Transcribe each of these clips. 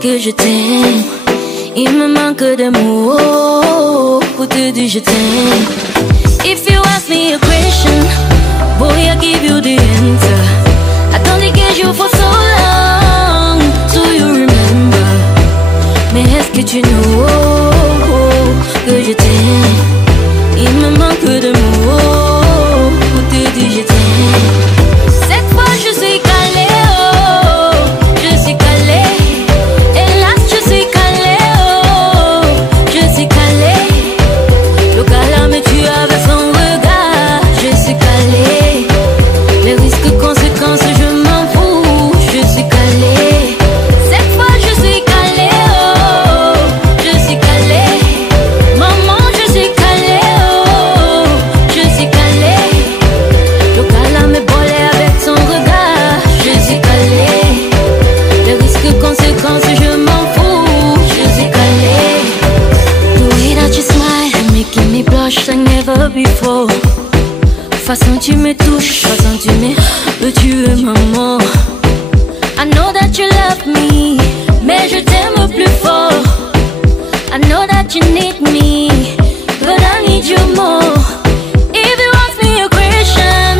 que je t'aime. Il me manque de mots pour te dire je t'aime. If you ask me a question, boy, I give you the answer. I don't get you for so long, do you remember? Mais est-ce que tu know que je t'aime? Il me manque de mots pour te dire je t'aime. Cette fois je suis calée, oh, je suis calée. Hélas je suis calée, oh, je suis calée. Le gars me tue avec son regard, je suis calée. Les risques, conséquences, je m'en fous, je suis calée. Cette fois je suis calée, oh, je suis calée. Maman je suis calée, oh, je suis calée. Le gars me bolé avec son regard, je suis calée. Les risques, conséquences, je m'en fous, je suis calée. The way that you smile, making me blush like never before. Façon tu me touches, façon tu me tues, maman. I know that you love me, mais je t'aime plus fort. I know that you need me, but I need you more. If you ask me a question,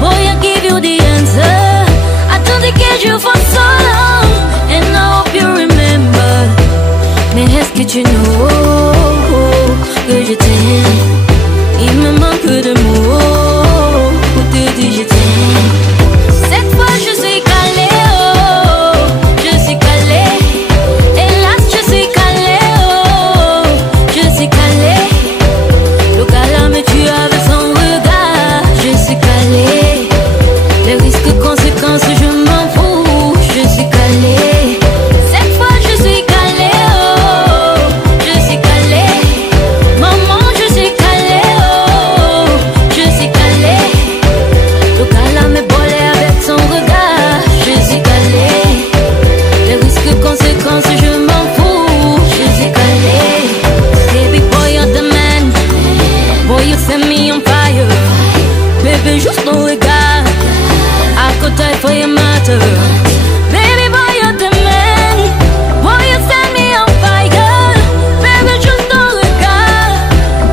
boy, I give you the answer. I don't get you for so long, and I hope you remember. Mais est-ce que tu know que je t'aime? Il me manque de mots pour te dire je t'aime. Cette fois je suis calée, oh, je suis calée. Hélas je suis calée, oh, je suis calée. Le gars me tue avec son regard, je suis calée. Les risques, conséquences, je m'en fous, je suis calée. Cette fois je suis calée, oh, je suis calée. Maman je suis calée, oh, je suis calée. Le gars me bolé avec son regard, je suis calée. Les risques, conséquences, je m'en fous, je suis calée. Baby boy you're the man, boy you set me on fire. Baby juste ton regard, I could die for your matter. Baby boy you're the man, boy you set me on fire. Baby juste ton regard,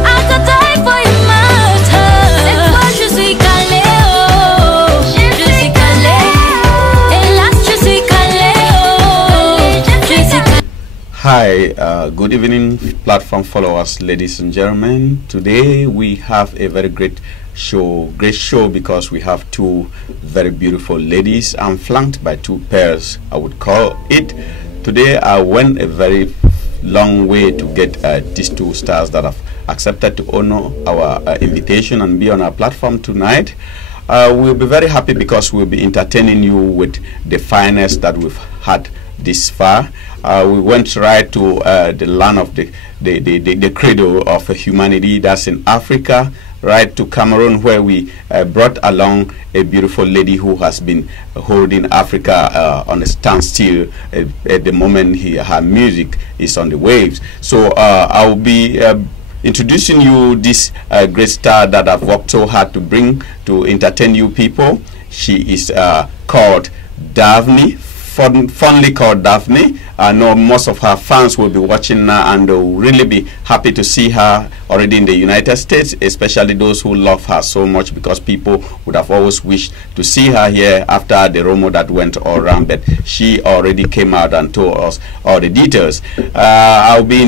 I could die for your matter. Cette fois je suis calée, oh, je suis calée. Hélas je suis calée, oh, je suis calée. Hi, good evening, platform followers, ladies and gentlemen. Today we have a very great show because we have two very beautiful ladies. I'm flanked by two pairs, I would call it. Today I went a very long way to get these two stars that have accepted to honor our invitation and be on our platform tonight. We'll be very happy because we'll be entertaining you with the finest that we've had this far. We went right to the land of the cradle of humanity, that's in Africa, right to Cameroon, where we brought along a beautiful lady who has been holding Africa on a standstill at the moment her music is on the waves. So I will be introducing you this great star that I've worked so hard to bring to entertain you people. She is called Daphne, fondly called Daphne. I know most of her fans will be watching now and they'll really be happy to see her already in the United States, especially those who love her so much, because people would have always wished to see her here after the rumor that went all around, but she already came out and told us all the details. I'll be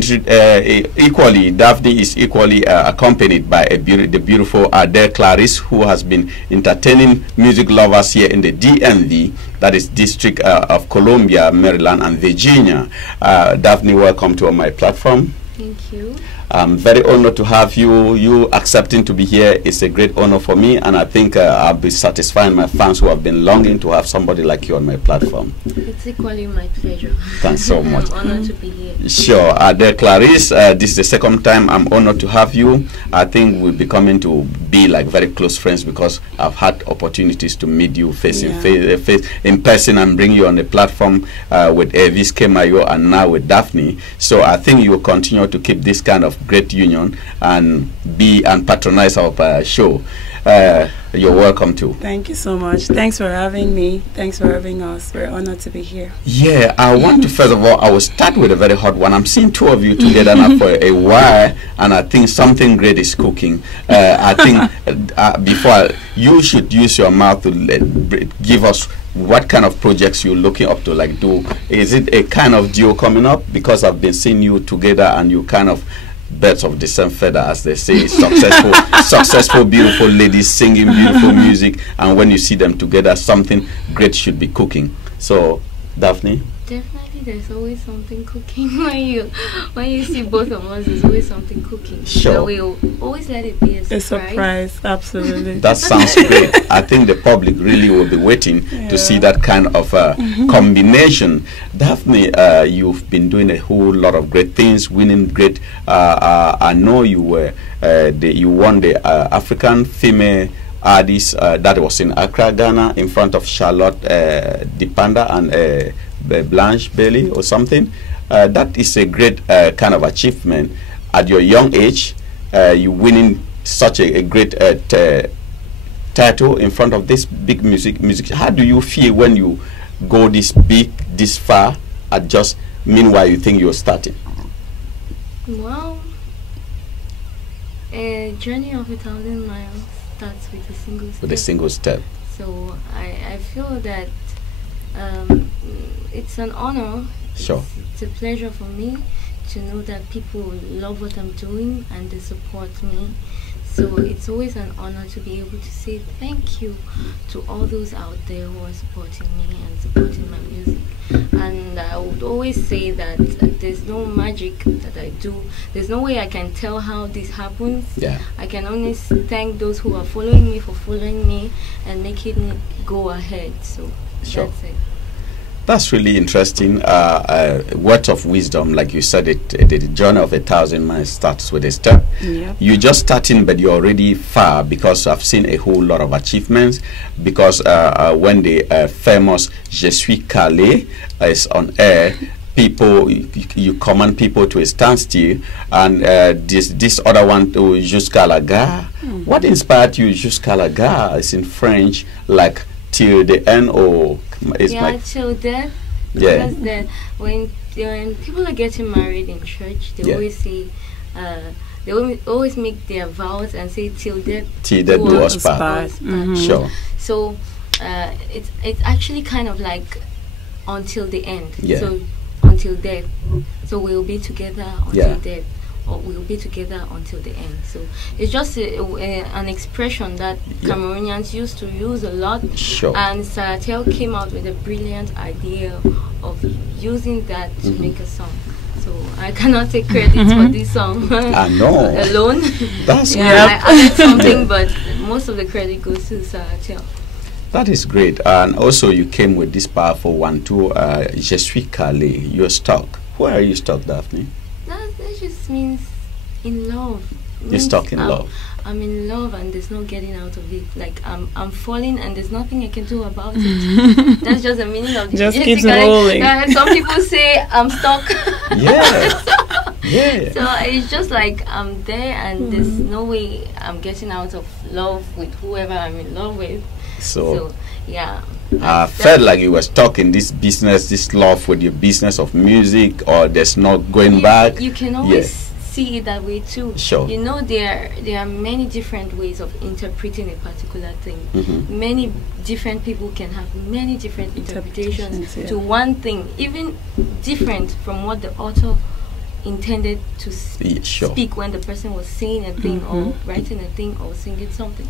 equally, Daphne is equally accompanied by the beautiful Adele Clarice, who has been entertaining music lovers here in the DMV, that is District of Columbia, Maryland, and Virginia. Daphne, welcome to my platform. Thank you. I'm very honored to have you. You accepting to be here is a great honor for me, and I think I'll be satisfying my fans who have been longing to have somebody like you on my platform. It's equally my pleasure. Thanks so much. I'm honored to be here. Sure. Adele Clarice, this is the second time I'm honored to have you. I think we'll be coming to be like very close friends because I've had opportunities to meet you face in person and bring you on the platform with Elvis Kemayo and now with Daphne. So I think you will continue to keep this kind of great union and be and patronize our show. You're welcome too. Thank you so much. Thanks for having me. Thanks for having us. We're honored to be here. Yeah, I want to first of all, I will start with a very hot one. I'm seeing two of you together now for a while, and I think something great is cooking. I think before you should use your mouth to give us what kind of projects you're looking up to. Like, is it a kind of duo coming up? Because I've been seeing you together, and you kind of birds of the same feather, as they say. Successful, beautiful ladies singing beautiful music, and when you see them together, something great should be cooking. So, Daphne? Definitely, there's always something cooking when you see both of us. There's always something cooking. Sure. So we'll always let it be a surprise. A surprise, absolutely. That sounds great. I think the public really will be waiting to see that kind of combination. Daphne, you've been doing a whole lot of great things, winning great. I know you were you won the African Female Artist that was in Accra, Ghana, in front of Charlotte Dipanda and Blanche Bailey or something. That is a great kind of achievement. At your young age, you winning such a great title in front of this big music. How do you feel when you go this big, this far, at just meanwhile you think you're starting? Well, a journey of 1,000 miles starts with a single step. With a single step. So I feel that it's an honor. Sure. It's a pleasure for me to know that people love what I'm doing and they support me. So it's always an honor to be able to say thank you to all those out there who are supporting me and supporting my music. And I would always say that there's no magic that I do. There's no way I can tell how this happens. Yeah. I can only thank those who are following me for following me and making it go ahead. So sure. That's it. That's really interesting. Words of wisdom, like you said, the journey of 1,000 miles starts with a step. Yep. You're just starting, but you're already far, because I've seen a whole lot of achievements. Because when the famous Je suis Calais is on air, people, you command people to a standstill, and this other one, to Jusqu'à la gare. What inspired you, Jusqu'à la gare? It's in French, like till the end, or it's yeah, till death. Yeah. Because then when people are getting married in church, they Yeah. always say, they always make their vows and say till death. Till death do us part. Sure. So it's actually kind of like until the end. Yeah. So until death. So we'll be together until Yeah. death, or we'll be together until the end. So it's just an expression that Cameroonians used to use a lot. Sure. And Saratel came out with a brilliant idea of using that to make a song. So I cannot take credit for this song I know. alone. That's I added something, but most of the credit goes to Saratel. That is great. And also you came with this powerful one too, Je suis Calais. You're stuck. Where are you stuck, Daphne? That just means in love. You're stuck in love. I'm in love and there's no getting out of it. Like I'm falling and there's nothing I can do about it. That's just the meaning of it. Just keeps rolling. Some people say I'm stuck. Yeah. Yeah. So it's just like I'm there and there's no way I'm getting out of love with whoever I'm in love with. So yeah. I felt like you were stuck in this business, this love with your business of music, or there's no going back. You can always see it that way too. Sure. You know, there are many different ways of interpreting a particular thing. Many different people can have many different interpretations to one thing, even different from what the author intended to speak when the person was saying a thing or writing a thing or singing something.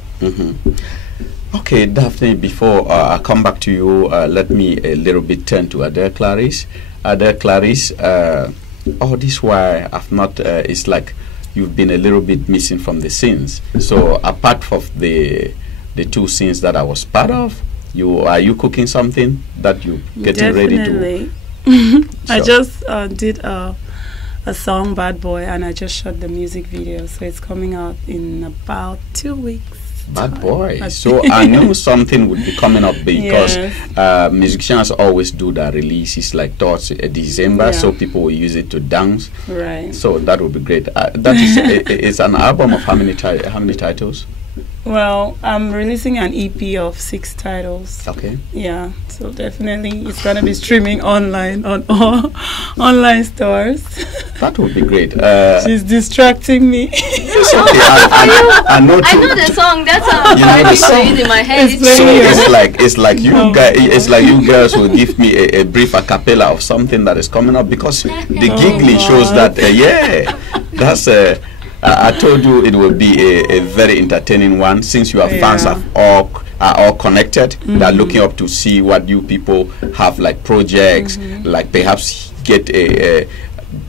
Okay, Daphne, before I come back to you, let me a little bit turn to Adair Clarice. Adair Clarice, all this while I've not, it's like you've been a little bit missing from the scenes. So apart from the two scenes that I was part of, are you cooking something that you getting ready to? I just did a song, Bad Boy, and I just shot the music video, so it's coming out in about 2 weeks. Bad Boy. So I knew something would be coming up, because musicians always do the releases like towards December, so people will use it to dance. Right. So that would be great. That is it's an album of how many titles? Well, I'm releasing an EP of 6 titles. Okay. Yeah, so definitely it's gonna be streaming online on all online stores. That would be great. She's distracting me. It's okay. I know. I know the song. That's how You know I'm the trying song? to in my head. It's So very- it's like you Oh guys, my it's like you girls will give me a brief a cappella of something that is coming up, because the Oh giggling shows God. that yeah, that's I told you it will be a very entertaining one, since your fans Yeah. are all connected. They're looking up to see what you people have, like projects, like perhaps get a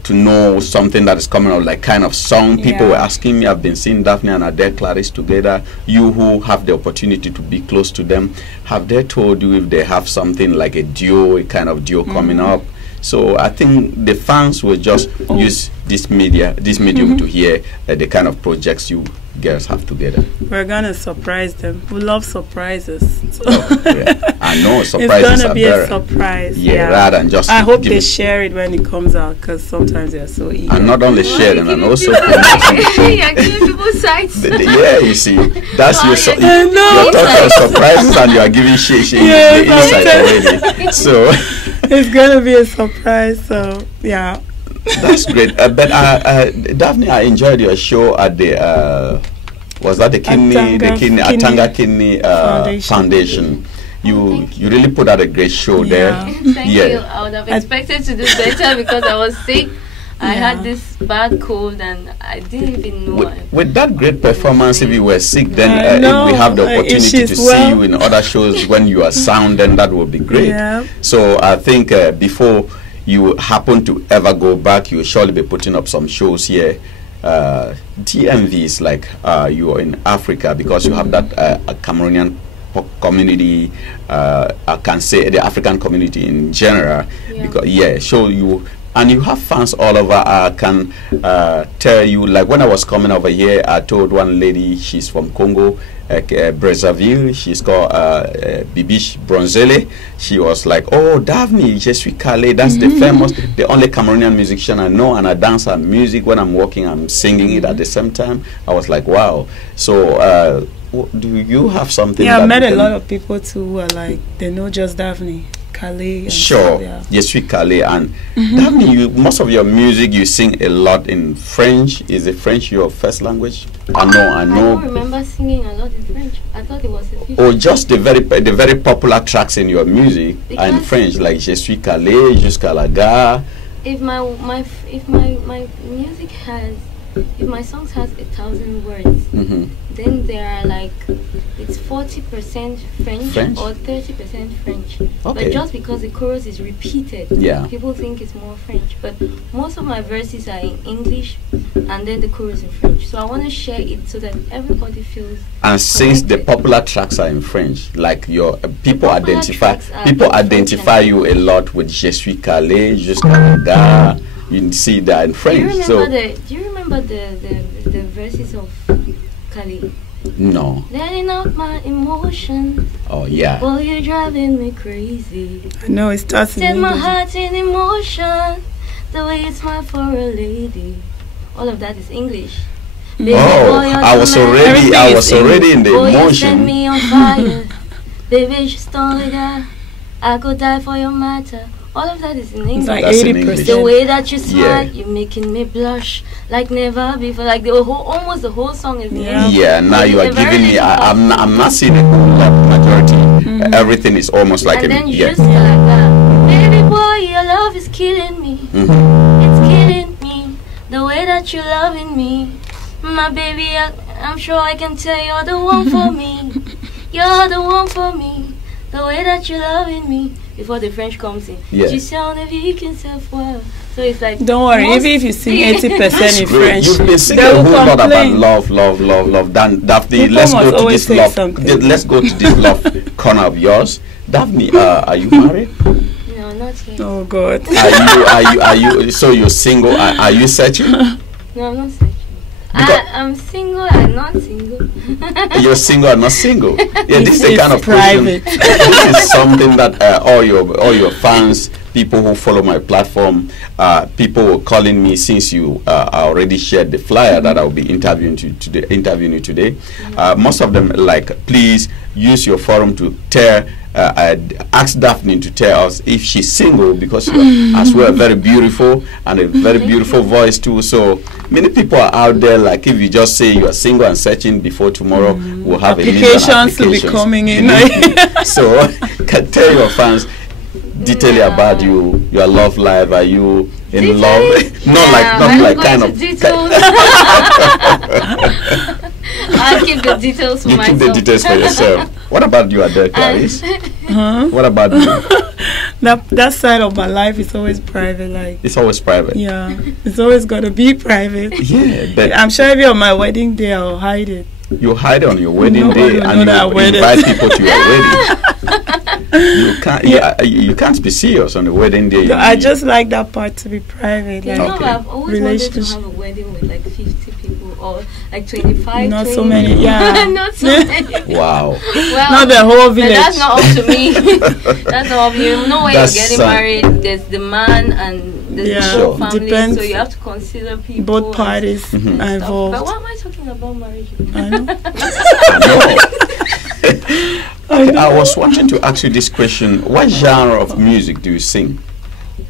to know something that is coming out, like kind of song. People were Yeah. asking me, I've been seeing Daphne and Adele Clarice together. You who have the opportunity to be close to them, have they told you if they have something like a duo, a kind of duo coming up? So I think the fans will just use this medium to hear the kind of projects you girls have together. We're gonna surprise them. We love surprises. So Yeah. I know it's surprises gonna are be better. a surprise. Yeah, rather than just I hope give they it- share it when it comes out, because sometimes they're so eager. and not only sharing and also You're giving people sights. yeah, you see, that's Oh, your so, yeah. you- know. you're talking of surprises and you are giving shit Yes, the I'm inside telling- already. So It's gonna be a surprise. So yeah. that's great. But Daphne, I enjoyed your show at the was that the Atanga Kidney Foundation. You really put out a great show there. Thank Yeah. you. I would have expected to do better because I was sick. I had this bad cold and I didn't even know. With that great performance, if you were sick, then I know. if we have the If opportunity she's to see well. you in other shows when you are sound, then that would be great. Yeah. So I think before you happen to ever go back, you'll surely be putting up some shows here. TMV is like you are in Africa, because you have that Cameroonian community, I can say the African community in general, because so you and you have fans all over. I can tell you, like when I was coming over here, I told one lady, she's from Congo, Brazzaville, she's called Bibiche Bronzele. She was like, oh, Daphne, je suis Calais, that's the famous, the only Cameroonian musician I know, and I dance her music. When I'm walking, I'm singing it at the same time. I was like, wow. So do you have something? Yeah, I met a lot of people too who are like, they know just Daphne, Calais. And sure, stuff, yeah. Je suis Calais. And Daphne, most of your music, you sing a lot in French. Is it French your first language? I I know. don't remember singing a lot in French. I thought it was a few. Or just the very popular tracks in your music are in Because- French, like Je suis Calais, Jusqu'à la gare. If my music has, if my songs has 1,000 words, then there are like, it's 40% French or 30% French. Okay. But just because the chorus is repeated, Yeah. people think it's more French. But most of my verses are in English and then the chorus in French. So I want to share it so that everybody feels. And since the connected. popular tracks are in French, like your people Popular identify tracks are people in French identify and you a lot with Je suis Calais, Jusqu'à la gare. You see that in Do you French. remember So do you remember the verses of Kali? no. Letting out my emotions. Oh yeah. Boy, you're driving me crazy. I know it starts in Set my English. heart in emotion. The way it's mine for a lady. All of that is English. Baby boy, Oh, you're I was the man. already Everything I is was already in the Boy, you set emotion. me on fire. Baby, just don't let that. I could die for your matter. All of that is in English. It's like That's in 80%. English. The way that you smile, Yeah. you're making me blush like never before. Like almost the whole song is in Yeah. English. Yeah, now you are It's a very giving me. little I'm not seeing the majority. Everything is almost like and a then you yeah. just feel like that. Baby boy, your love is killing me. It's killing me. The way that you're loving me. My baby, I'm sure I can tell you're the one for me. You're the one for me. The way that you're loving me. Before the French comes in. Yeah. Tu sais, on a vu qu'une seule fois. So it's like. Don't worry, most- even if you sing 80% in Great. French, You've been singing they a will whole lot about complain. love. Daphne, People let's must go to always this say love. something. Let's go to this love corner of yours. Daphne, are you married? No, not yet. Oh God. Are you? So you're single? Are you searching? No, I'm not searching. Because- I'm single and not single. You're single or not single? Yeah, this is the It's kind of question. private. This is something that all your fans people who follow my platform, people were calling me since you already shared the flyer that I'll be interviewing you today. Most of them like, please use your forum to ask Daphne to tell us if she's single, because you are as well very beautiful and a very beautiful voice too. So many people are out there, like if you just say you are single and searching, before tomorrow we'll have applications to be coming in. So can tell your fans detail about your love life. Are you in love? not like kind of details. I'll keep the details for myself. You keep the details for yourself. What about you, Adele Clarice? What about you? That side of my life is always private. Like, it's always private. Yeah, it's always gonna be private. Yeah, but I'm sure if you're on my wedding day, I'll hide it. You hide it on your wedding day and you invite people to your wedding. You can't be serious on the wedding day. No, I just like that part to be private. You know, I've always wanted to have a wedding with like 50 people or like 25. Not 20. So many, yeah. Not so many. Wow. Well, not the whole village. That's not up to me. That's not up to me. You know, when you're getting married, there's the man and there's the whole family. Depends. So you have to consider people. Both parties are involved. But why am I talking about marriage? I know. Okay, I was wanting to ask you this question. What genre of music do you sing?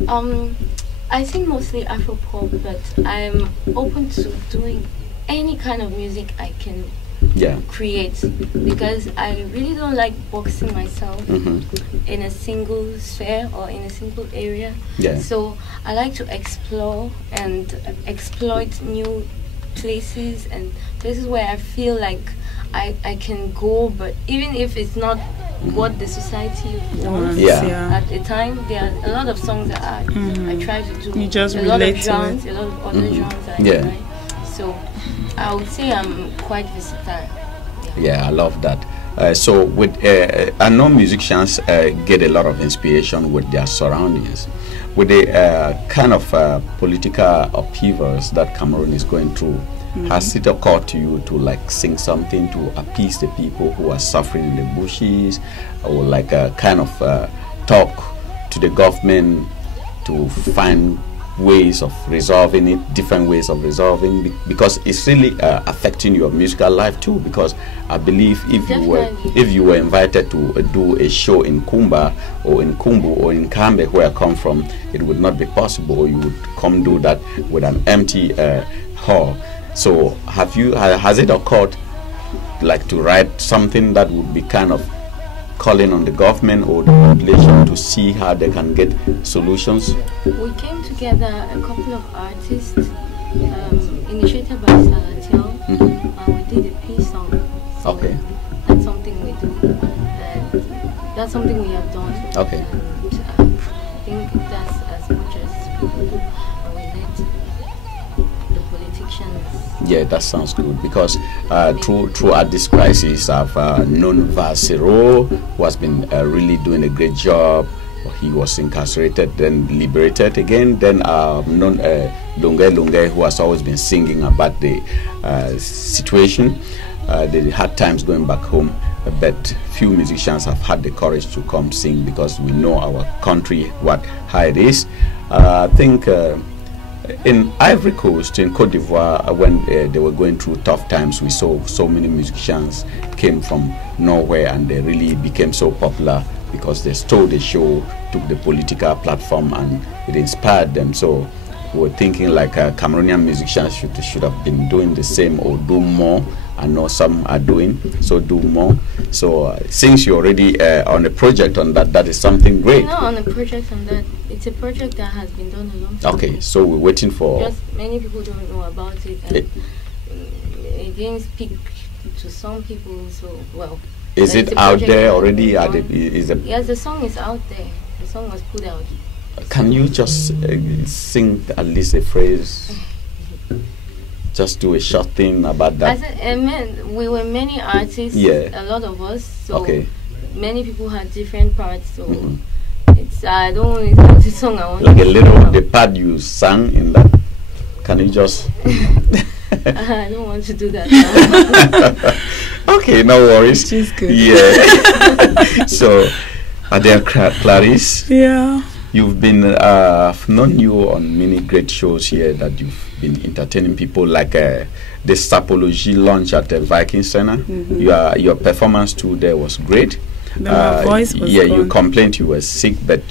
I sing mostly Afro pop, but I'm open to doing any kind of music I can create, because I really don't like boxing myself in a single sphere or in a single area. So I like to explore and exploit new places and places where I feel like I can go, but even if it's not what the society wants at the time, there are a lot of songs that I try to do. You just a lot of genres, a lot of other genres I try. So I would say I'm quite versatile. Yeah, I love that. So with I know musicians get a lot of inspiration with their surroundings. With the kind of political upheavals that Cameroon is going through, has it occurred to you to like sing something to appease the people who are suffering in the bushes, or like a kind of talk to the government to find ways of resolving it, different ways of resolving, because it's really affecting your musical life too? Because I believe if you were invited to do a show in Kumba or in Kumbu or in Kambe, where I come from, it would not be possible. You would come do that with an empty hall. So has it occurred like to write something that would be kind of calling on the government or the population to see how they can get solutions? We came together, a couple of artists, initiated by Salatel, and we did a peace song. So that's something we do, and that's something we have done. And I think that's as much as we do. Yeah, that sounds good, because throughout this crisis, I've known Vasero, who has been really doing a great job. He was incarcerated, then liberated again. Then I've known Lunge, who has always been singing about the situation. They had times going back home, but few musicians have had the courage to come sing, because we know our country, how it is. I think in Ivory Coast, in Cote d'Ivoire, when they were going through tough times, we saw so many musicians came from nowhere, and they really became so popular because they stole the show, took the political platform, and it inspired them. So we were thinking like Cameroonian musicians should have been doing the same or do more. I know some are doing, so do more. So since you're already on a project on that, that is something great. No, on a project on that. It's a project that has been done a long time. Okay, so we're waiting for... Just many people don't know about it, and it didn't speak to some people, so, well... Is it out there already? Yes, the song is out there. The song was put out. Can you just sing at least a phrase? Just do a short thing about that. We were many artists, a lot of us, so many people had different parts, so it's, I don't want to sing the song I want like a little of the part you sang in that. Can you just... I don't want to do that now. Okay, no worries. She's good. Yeah. So, are there Clarice? Yeah. You've been, I've known you on many great shows here that you've been entertaining people, like the Sapology launch at the Viking Center. Your performance too there was great. My voice was yeah, gone. you complained you were sick, but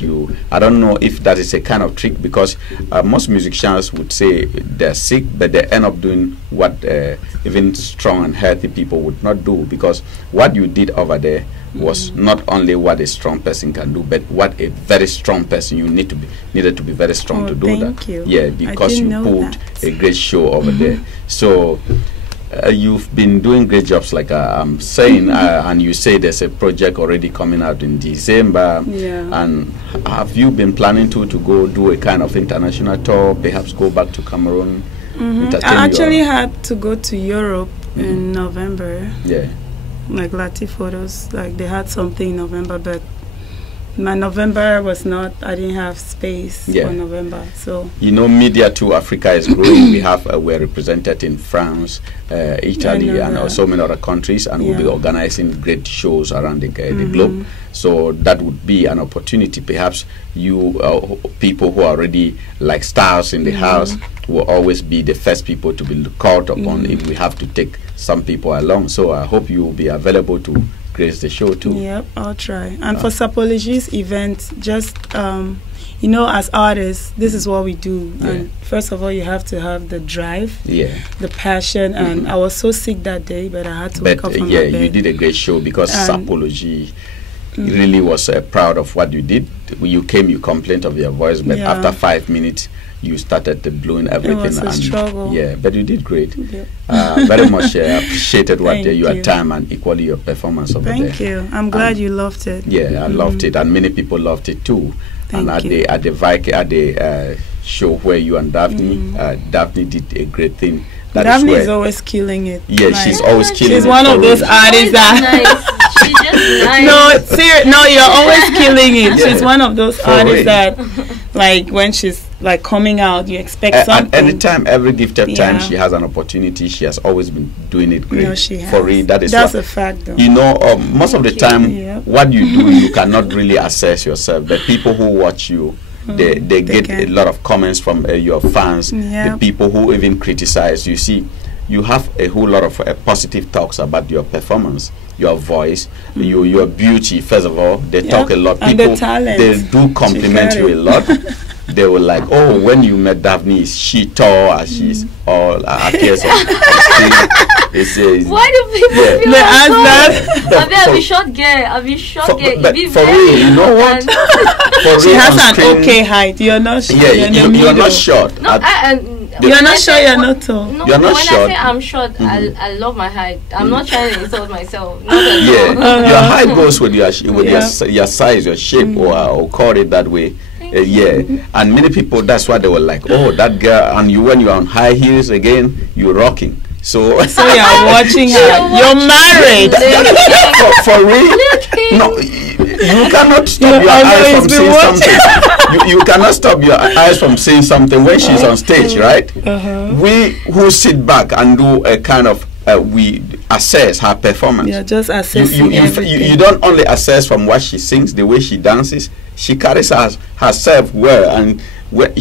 I don't know if that is a kind of trick, because most musicians would say they're sick, but they end up doing what even strong and healthy people would not do, because what you did over there was not only what a strong person can do, but what a very strong person needed to be very strong to do that. You. Yeah, because you pulled a great show over there. So you've been doing great jobs, like I'm saying, and you say there's a project already coming out in December. Yeah. And have you been planning to go do a kind of international tour, perhaps go back to Cameroon? I actually had to go to Europe in November. Yeah. like Lati photos. Like they had something in November, but my November was not, I didn't have space for November. So you know, MEDIA2AFRICA is growing. We have we're represented in France, Italy, and also many other countries, and we'll be organizing great shows around the globe. So that would be an opportunity. Perhaps you people who are already like stars in the house will always be the first people to be called upon if we have to take some people along. So I hope you will be available to grace the show too. Yep, I'll try. And for Sapology's event, just you know, as artists, this is what we do. And first of all, you have to have the drive, the passion. And I was so sick that day, but I had to wake up from my bed. You did a great show, because Sapology really was proud of what you did. You came, you complained of your voice, but after 5 minutes, you started blowing everything. It was a struggle. Yeah, but you did great. Very much appreciated your time and equally your performance over there. Thank you. I'm glad you loved it. Yeah, I loved it, and many people loved it too. Thank and you. At the show where you and Daphne, Daphne did a great thing. Daphne is always killing it. Yeah, like, she's always killing it. She's one of those artists that She's just nice. No, seriously, no, you're always killing it. She's one of those artists that, like, when she's like coming out, you expect something. And anytime, every gifted time she has an opportunity, she has always been doing it great. No, she has. For real, that's a fact, though. You know, most of the time, what you do, you cannot really assess yourself. But people who watch you, they get a lot of comments from your fans, the people who even criticize. You see, you have a whole lot of positive talks about your performance, your voice, your beauty. First of all, they talk a lot. People, and the talent. They do compliment you a lot. They were like, "Oh, when you met Daphne, is she tall? Or she's all appears on Why do people feel like that? I'll be short girl. I'll be short girl. But for real, you know what? She has an okay height. You're not. You're not short. No, you're not sure. You're not tall. No, you're not when short. I say I'm short, I love my height. I'm not trying to insult myself. Your height goes with your size, your shape, or call it that way. And many people, that's why they were like, "Oh, that girl," and when you're on high heels again, you're rocking. So you're watching her. You're married. For real? No, you cannot stop your eyes from seeing something. You cannot stop your eyes from seeing something when she's on stage, right? We who sit back and do a kind of we assess her performance. Yeah, just assessing you don't only assess from what she sings, the way she dances. She carries herself well, and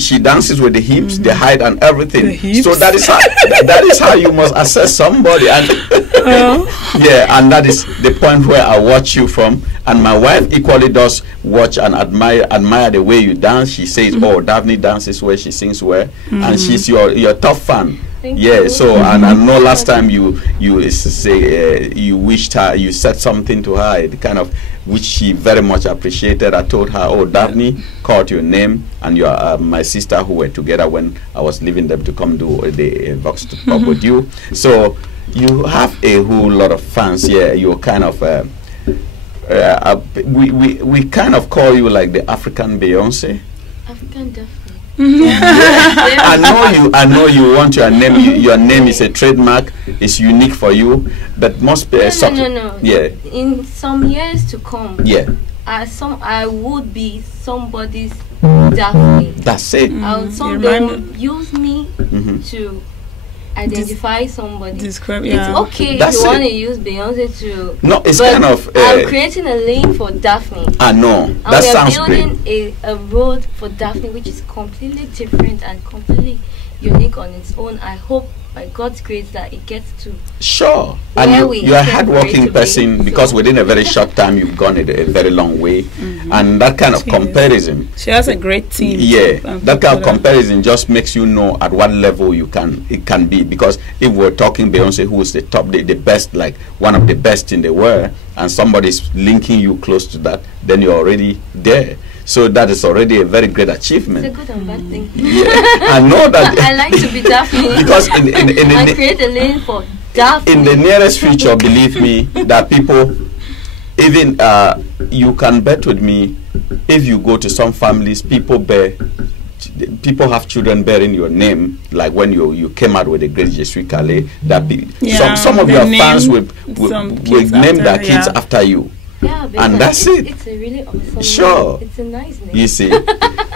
she dances with the hips, the height, and everything. So that is how you must assess somebody. And and that is the point where I watch you from. And my wife equally does watch and admire the way you dance. She says, "Oh, Daphne dances well, she sings well," and she's your top fan. So and I know last time you say you wished her, you said something to her, the kind of which she very much appreciated. I told her, "Oh, Daphne called your name and your my sister who were together when I was leaving them to come do the Vox Pop with you." So you have a whole lot of fans here. You're kind of we kind of call you like the African Beyonce. African Daphne. I know you want your name. Your name is a trademark. It's unique for you. But most no. Yeah. In some years to come. Yeah. I would be somebody's Daphne. That's it. Someday will use me to identify somebody. Describe, It's okay if you want to use Beyonce to. No, it's kind of. I'm creating a lane for Daphne. No, that sounds great. I'm building a road for Daphne, which is completely different and completely unique on its own. I hope by God's grace that it gets to. Sure, and you're a hardworking person because within a very short time you've gone a very long way, and that kind of comparison. She has a great team. Yeah, that kind of comparison just makes you know at what level it can be. Because if we're talking Beyonce, who is the top, the best, like one of the best in the world, and somebody's linking you close to that, then you're already there. So that is already a very great achievement. It's a good and bad thing. Yeah, I know that. I like to be Daphne because I create a lane for Daphne. In the nearest future, believe me, that people, even you can bet with me, if you go to some families, people have children bearing your name, like when you came out with the Great Jesui Calais, that some of your fans will name their kids after you. Yeah, and that's it. It's a really awesome Sure. name. It's a nice name. You see,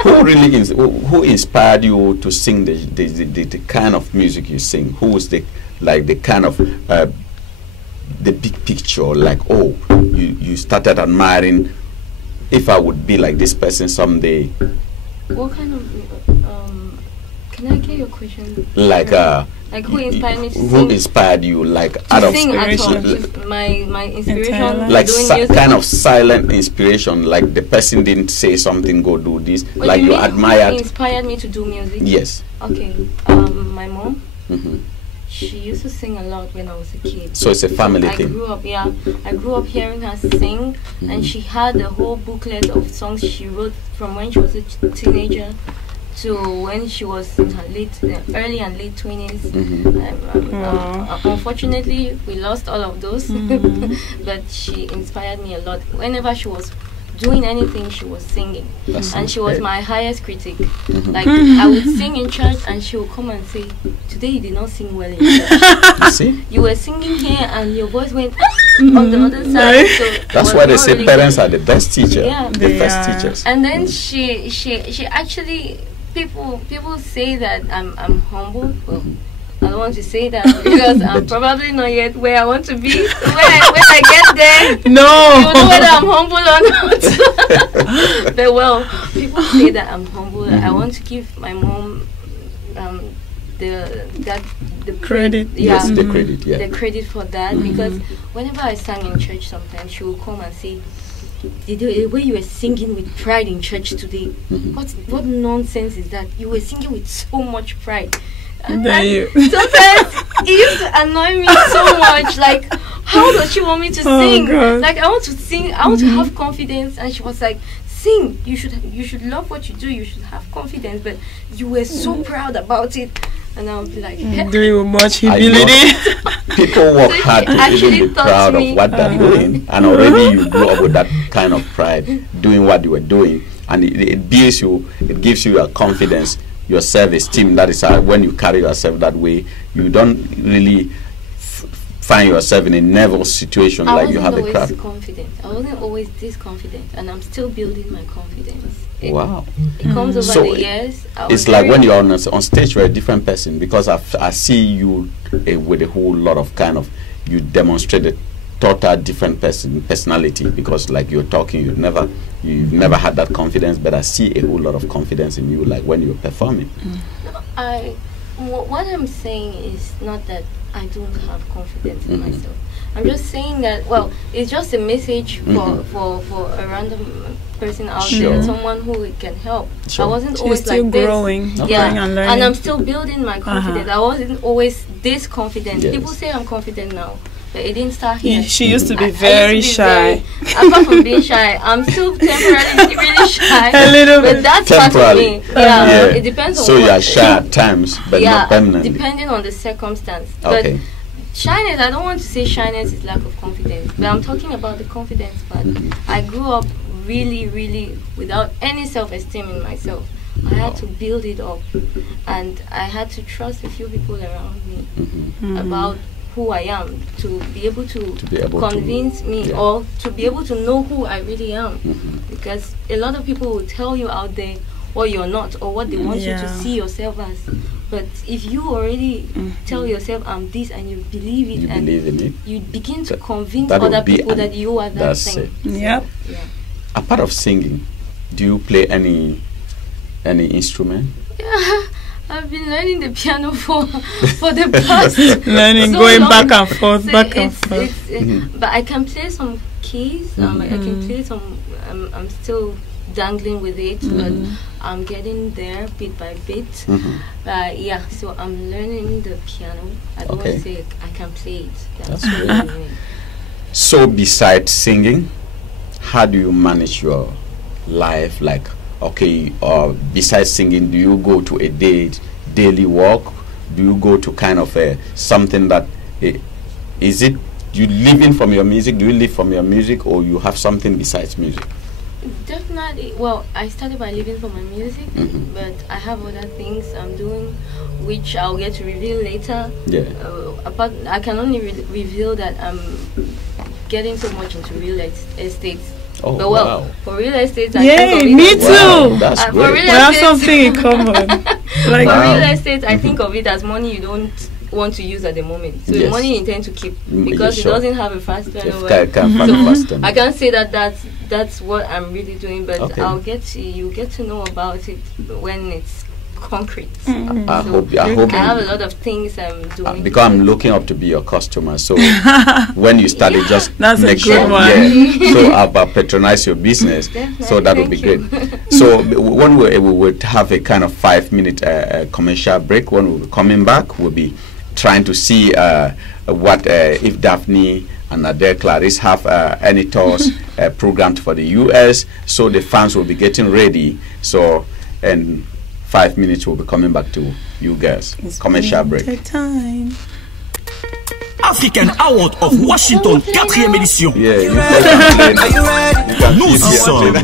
who inspired you to sing the kind of music you sing? Who was the kind of the big picture? Like, oh, you started admiring. If I would be like this person someday. What kind of? Can I get your question? Like who inspired me to sing? Who inspired you? Like out of inspiration. My inspiration. Like kind of silent inspiration. Like the person didn't say something, go do this. What like you admired. Who inspired me to do music? Yes. Okay. My mom. She used to sing a lot when I was a kid. So it's a family thing. I grew up hearing her sing, and she had a whole booklet of songs she wrote from when she was a teenager to when she was in her early and late 20s. Unfortunately, we lost all of those, but she inspired me a lot. Whenever she was doing anything, she was singing, and she was my highest critic. Like I would sing in church, and she would come and say, "Today you did not sing well in church. You see? You were singing here, and your voice went on the other side." So that's why they say really parents are the best teachers. Yeah, the best teachers. And then she actually. People say that I'm humble. Well, I don't want to say that because I'm probably not yet where I want to be. When I get there, no, you know whether I'm humble or not. But well, people say that I'm humble. I want to give my mom the credit. Yes, the credit. Yeah, the credit for that because whenever I sang in church, sometimes she will come and say, the way you were singing with pride in church today, what nonsense is that? You were singing with so much pride. Sometimes it used to annoy me so much. Like, how does she want me to sing? God. Like, I want to sing, I want to have confidence, and she was like, sing. You should love what you do. You should have confidence. But you were so proud about it. And I'll be like, doing with much humility. People work hard to even be proud of what they're doing, and already you grew up with that kind of pride, doing what you were doing, and it gives you a confidence, your self-esteem. That is how, when you carry yourself that way, you don't really find yourself in a nervous situation like you have a crowd. I wasn't always this confident, and I'm still building my confidence. Wow. It comes over the years. It's like when you're on stage, you're a different person, because I see you with a whole lot of you demonstrate a total different personality, because like you're talking, you've never had that confidence, but I see a whole lot of confidence in you, like when you're performing. What I'm saying is not that I don't have confidence in myself. I'm just saying that, well, it's just a message for a random person out there, someone who it can help. I wasn't always still like growing, this. and I'm still building my confidence. I wasn't always this confident. People say I'm confident now, but it didn't start here. She used to be very shy. Apart from being shy, I'm still temporarily really shy. A little bit. But that's part of me. It depends on so you are shy at times, but not permanently. Depending on the circumstance. Okay. But shyness, I don't want to say shyness is lack of confidence, but I'm talking about the confidence part. I grew up really, really without any self-esteem in myself. I had to build it up, and I had to trust a few people around me about who I am, to be able to convince me, or to be able to know who I really am. Because a lot of people will tell you out there what you're not, or what they want you to see yourself as. But if you already tell yourself I'm this and you believe it, you begin to convince other people that you are that thing. Yep. Yeah. Apart of singing, do you play any instrument? Yeah, I've been learning the piano for the past learning, so going long. back and forth, So back and forth. But I can play some keys. I can play some. I'm still dangling with it, but I'm getting there bit by bit. But yeah, so I'm learning the piano. I don't want to say I can play it. That's great. So besides singing, how do you manage your life? Like, besides singing, do you go to a daily walk? Do you go to kind of something that is it you living from your music? Do you live from your music, or you have something besides music? Definitely. Well, I started by living for my music, but I have other things I'm doing, which I'll get to reveal later. Yeah. I can only reveal that I'm getting so much into real estate. Oh, but well, wow. For real estate, I think of it me too. Wow, that's great. For real we have estate, something in common. Like for real estate, I think of it as money you don't want to use at the moment. So the money you intend to keep because it doesn't have a fast turnover. I can't say that that's what I'm really doing, but you'll get to know about it when it's concrete. I hope I have a lot of things I'm doing because I'm looking up to be your customer. So when you start it, just that's make sure. So I'll patronize your business. So that would be great. So when we would have a kind of 5-minute commercial break. When we'll be coming back, we'll be trying to see what if Daphne and Adele Clarice have any tours programmed for the US. So the fans will be getting ready. So and 5 minutes we'll be coming back to you guys. Commercial break. Time. African Award of Washington, 4e édition. Nous y sommes.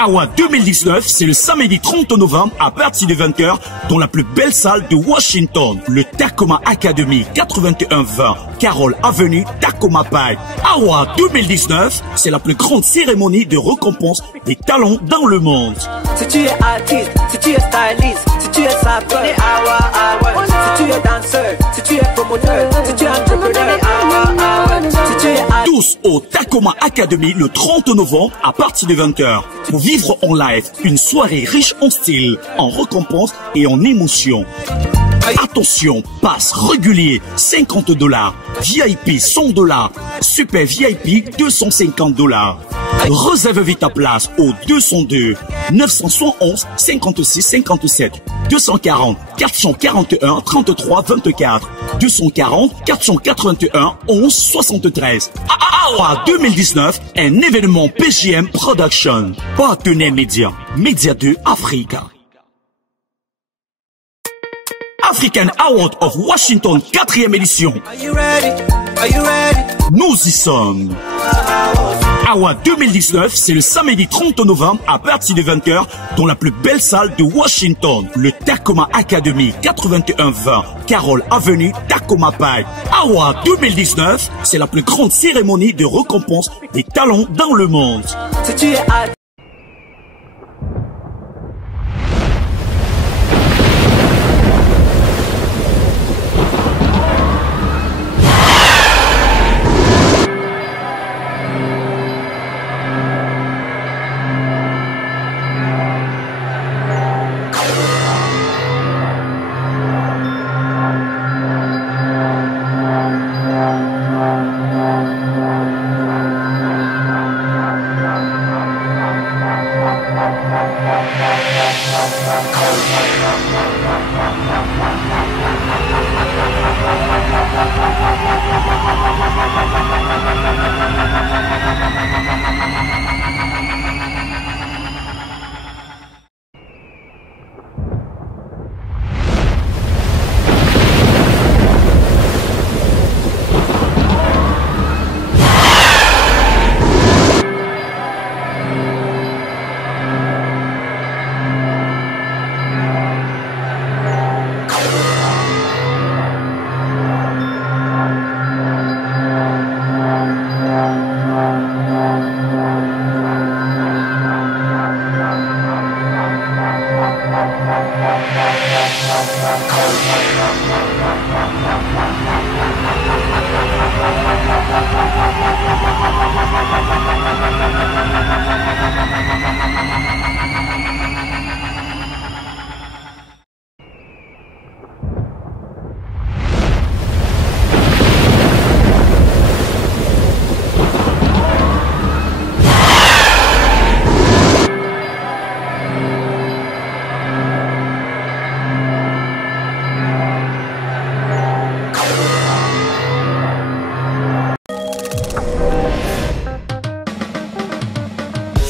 Award 2019, c'est le samedi 30 novembre à partir de 20h dans la plus belle salle de Washington, le Tacoma Academy 8120 Carroll Avenue, Tacoma Pike. Award 2019, c'est la plus grande cérémonie de récompense des talents dans le monde. Si tu es artiste, si tu es styliste, si tu es sapeur, si tu es danseur, si tu es promoteur, si tu es entrepreneur, si tu es tous au Tacoma Academy le 30 novembre à partir de 20h pour vivre en live une soirée riche en style, en récompenses et en émotions. Attention, passe régulier $50, VIP $100, super VIP $250. Réserve vite ta place au 202 971 56 57 240 441 33 24 240 481 11 73. AWA 2019, un événement PGM Production. Partenaire média, MEDIA2AFRICA. African Award of Washington, 4e édition. Nous y sommes. Award 2019, c'est le samedi 30 novembre à partir de 20h dans la plus belle salle de Washington, le Tacoma Academy 8120 Carroll Avenue, Tacoma Pike. Award 2019, c'est la plus grande cérémonie de récompense des talents dans le monde.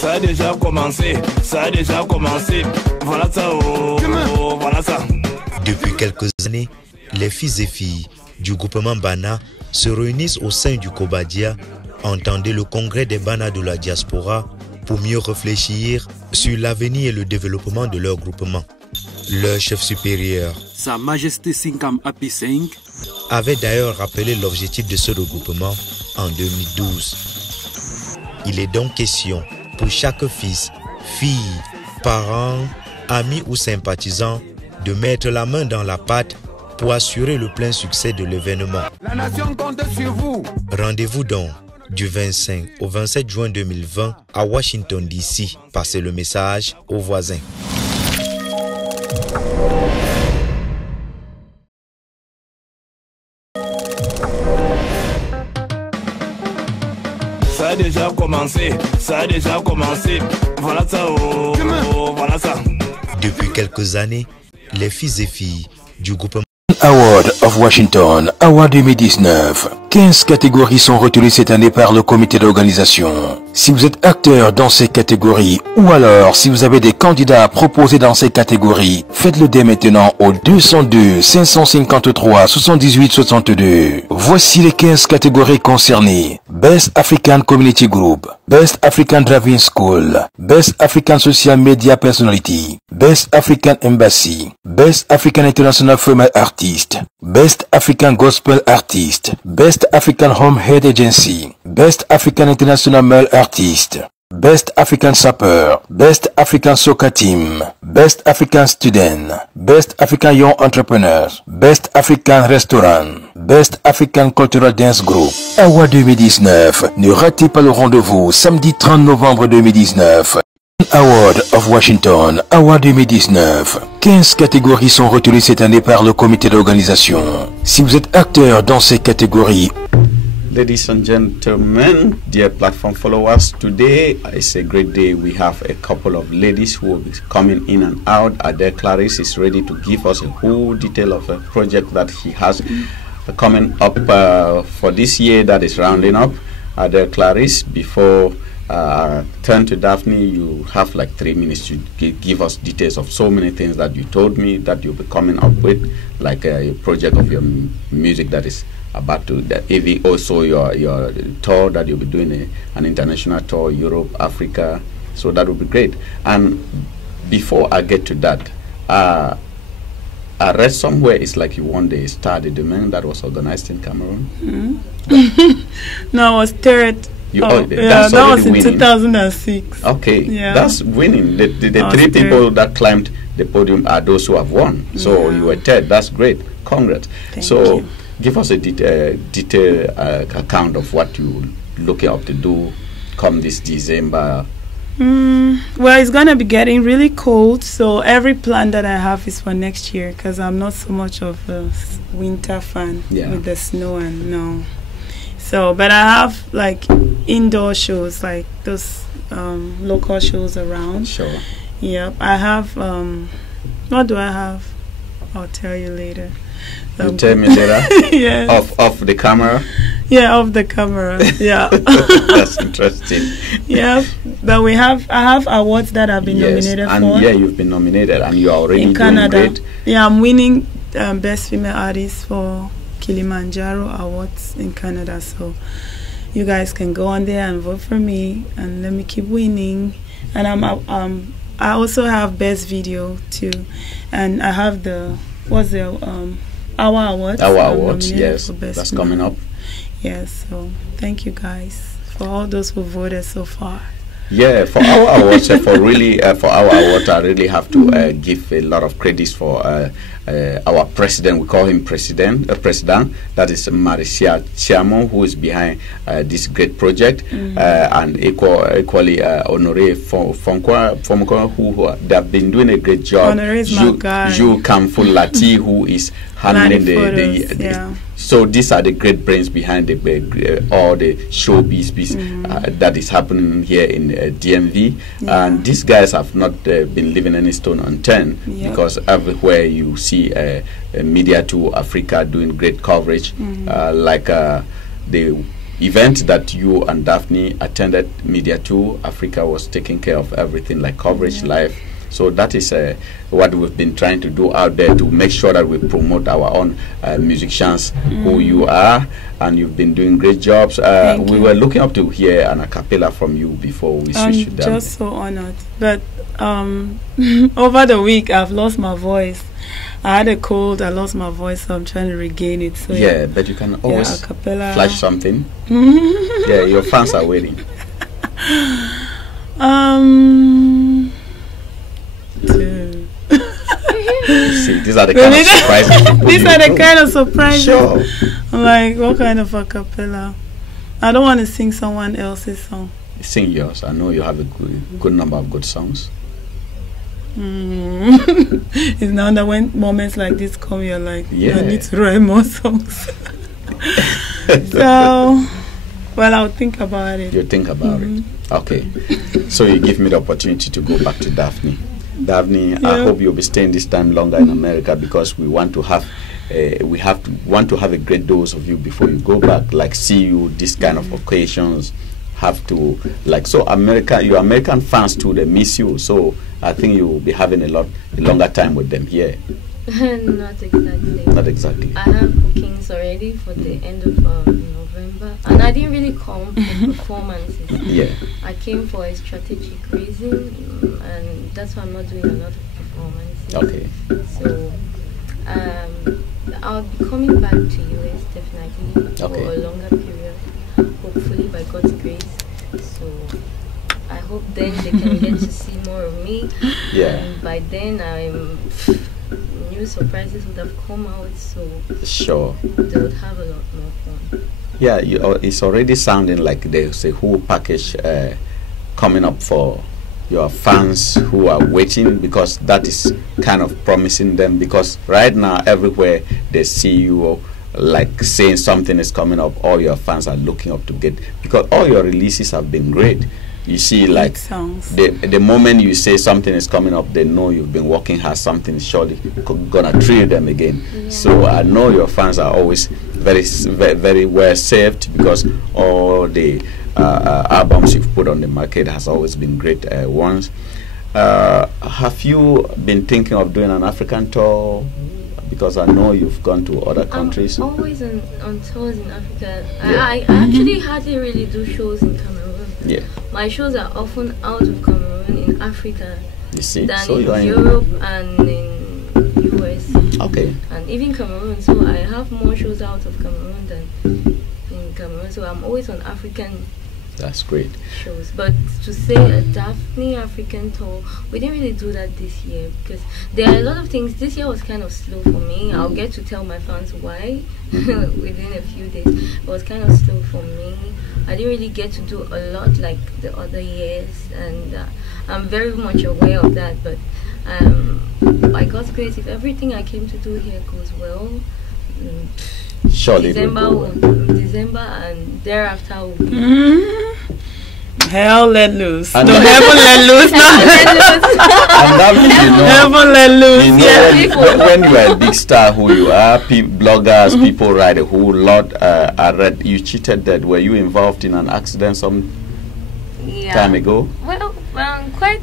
Ça a déjà commencé, ça a déjà commencé. Voilà ça, voilà ça. Depuis quelques années, les fils et filles du groupement Bana se réunissent au sein du Kobadia, entendez le congrès des Bana de la diaspora pour mieux réfléchir sur l'avenir et le développement de leur groupement. Leur chef supérieur, Sa Majesté Sinkam Api 5, avait d'ailleurs rappelé l'objectif de ce regroupement en 2012. Il est donc question pour chaque fils, fille, parent, ami ou sympathisant de mettre la main dans la pâte pour assurer le plein succès de l'événement. La nation compte sur vous. Rendez-vous donc du 25 au 27 juin 2020 à Washington DC. Passez le message aux voisins. Ça a déjà commencé, ça a déjà commencé. Voilà ça, voilà ça. Depuis quelques années, les fils et filles du groupement Award of Washington, Award 2019. 15 catégories sont retenues cette année par le comité d'organisation. Si vous êtes acteur dans ces catégories ou alors si vous avez des candidats à proposer dans ces catégories, faites-le dès maintenant au 202 553 78 62. Voici les 15 catégories concernées. Best African Community Group, Best African Driving School, Best African Social Media Personality, Best African Embassy, Best African International Female Artist, Best African Gospel Artist, Best African Home Head Agency, Best African International Male Artist, Best African Sapper, Best African Soccer Team, Best African Student, Best African Young Entrepreneurs, Best African Restaurant, Best African Cultural Dance Group. Award 2019. Ne ratez pas le rendez-vous samedi 30 novembre 2019. Award of Washington, Award 2019. 15 catégories sont retenues cette année par le comité d'organisation. Si vous êtes acteur dans ces catégories, Ladies and gentlemen, dear platform followers, today is a great day. We have a couple of ladies who will be coming in and out. Adele Clarice is ready to give us a whole detail of a project that he has coming up for this year that is rounding up. Adele Clarice, before turn to Daphne, you have like 3 minutes to give us details of so many things that you told me that you'll be coming up with, like a project of your music that is about to, also your tour that you'll be doing, an international tour, Europe, Africa, so that would be great. And before I get to that, I read somewhere it's like you won the Star de Domaine that was organized in Cameroon. No, I was third. That was in winning. 2006. Okay, yeah. That's winning. The 3 people that climbed the podium are those who have won. So you were third. That's great. Congrats. Thank you. Give us a detailed account of what you're looking up to do come this December. Well, it's gonna be getting really cold, so every plan that I have is for next year because I'm not so much of a winter fan with the snow and no. So, but I have like indoor shows, like those local shows around. Sure. Yep, I have. What do I have? I'll tell you later. You tell me later. Yeah. Off the camera. Yeah, off the camera. Yeah. That's interesting. Yeah, but I have awards that I've been nominated for. Yeah, you've been nominated, and you are already in Canada. Doing great. Yeah, I'm winning Best Female Artist for Kilimanjaro Awards in Canada. So you guys can go on there and vote for me, and let me keep winning. And I also have Best Video too, and I have Our Awards. Our Awards, yes, that's coming up. Yes, so thank you guys for all those who voted so far. Yeah, for our awards, for our awards, I really have to give a lot of credit for our president. We call him president. That is Marcia Chiamo, who is behind this great project, and equally Honore Fomko, who they have been doing a great job. Honore is my guy. Jules Kamfulati, who is handling the so these are the great brains behind all the showbiz that is happening here in DMV. And these guys have not been leaving any stone unturned, because everywhere you see MEDIA2AFRICA doing great coverage, like the event that you and Daphne attended. MEDIA2AFRICA was taking care of everything, like coverage live. So that is what we've been trying to do out there, to make sure that we promote our own musicians, who you are, and you've been doing great jobs. We were looking up to hear an a cappella from you before we switch to them. I'm just so honored. But over the week, I've lost my voice. I had a cold, I lost my voice, so I'm trying to regain it. So yeah, but you can always flash something. Yeah, your fans are waiting. See, these are the kind of surprises. These are the kind of surprises. Sure. I'm like, what kind of a cappella? I don't want to sing someone else's song. Sing yours. I know you have a good number of good songs. It's now that when moments like this come, you're like, I need to write more songs. So, well, I'll think about it. You think about it. Okay. So you give me the opportunity to go back to Daphne. Daphne, I hope you'll be staying this time longer in America, because we want to have want to have a great dose of you before you go back, like see you this kind of occasions. Have to, like, so your American fans too, they miss you, so I think you will be having a longer time with them here. Not exactly. Not exactly. I have bookings already for the end of November, and I didn't really come for performances. Yeah. I came for a strategic reason, and that's why I'm not doing a lot of performances. Okay. So I'll be coming back to US definitely for a longer period, hopefully by God's grace. So I hope then they can get to see more of me. Yeah. And by then new surprises would have come out, so sure they would have a lot more fun. Yeah, it's already sounding like there's a whole package coming up for your fans who are waiting, because that is kind of promising them, because right now everywhere they see you like saying something is coming up, all your fans are looking up to get, because all your releases have been great. You see, like the moment you say something is coming up, they know you've been working hard, something is surely gonna thrill them again. Yeah. So I know your fans are always very, very well served, because all the albums you've put on the market has always been great ones. Have you been thinking of doing an African tour? Because I know you've gone to other countries. I'm always on tours in Africa. Yeah. I actually hardly really do shows in Cameroon. Yeah. My shows are often out of Cameroon, in Africa, you see? than so in Europe and in US. Okay. And even Cameroon. So I have more shows out of Cameroon than in Cameroon. So I'm always on African. That's great. Shows. But to say a Daphne African tour, we didn't really do that this year, because there are a lot of things. This year was kind of slow for me. I'll get to tell my fans why within a few days. It was kind of slow for me. I didn't really get to do a lot like the other years, and I'm very much aware of that. But by God's grace, if everything I came to do here goes well, surely December and thereafter will be hell let loose. And no, heaven let loose. And that means, heaven let loose. When you are a big star, who you are, bloggers, people write a whole lot. I read you cheated that. Were you involved in an accident some time ago? Well, I'm quite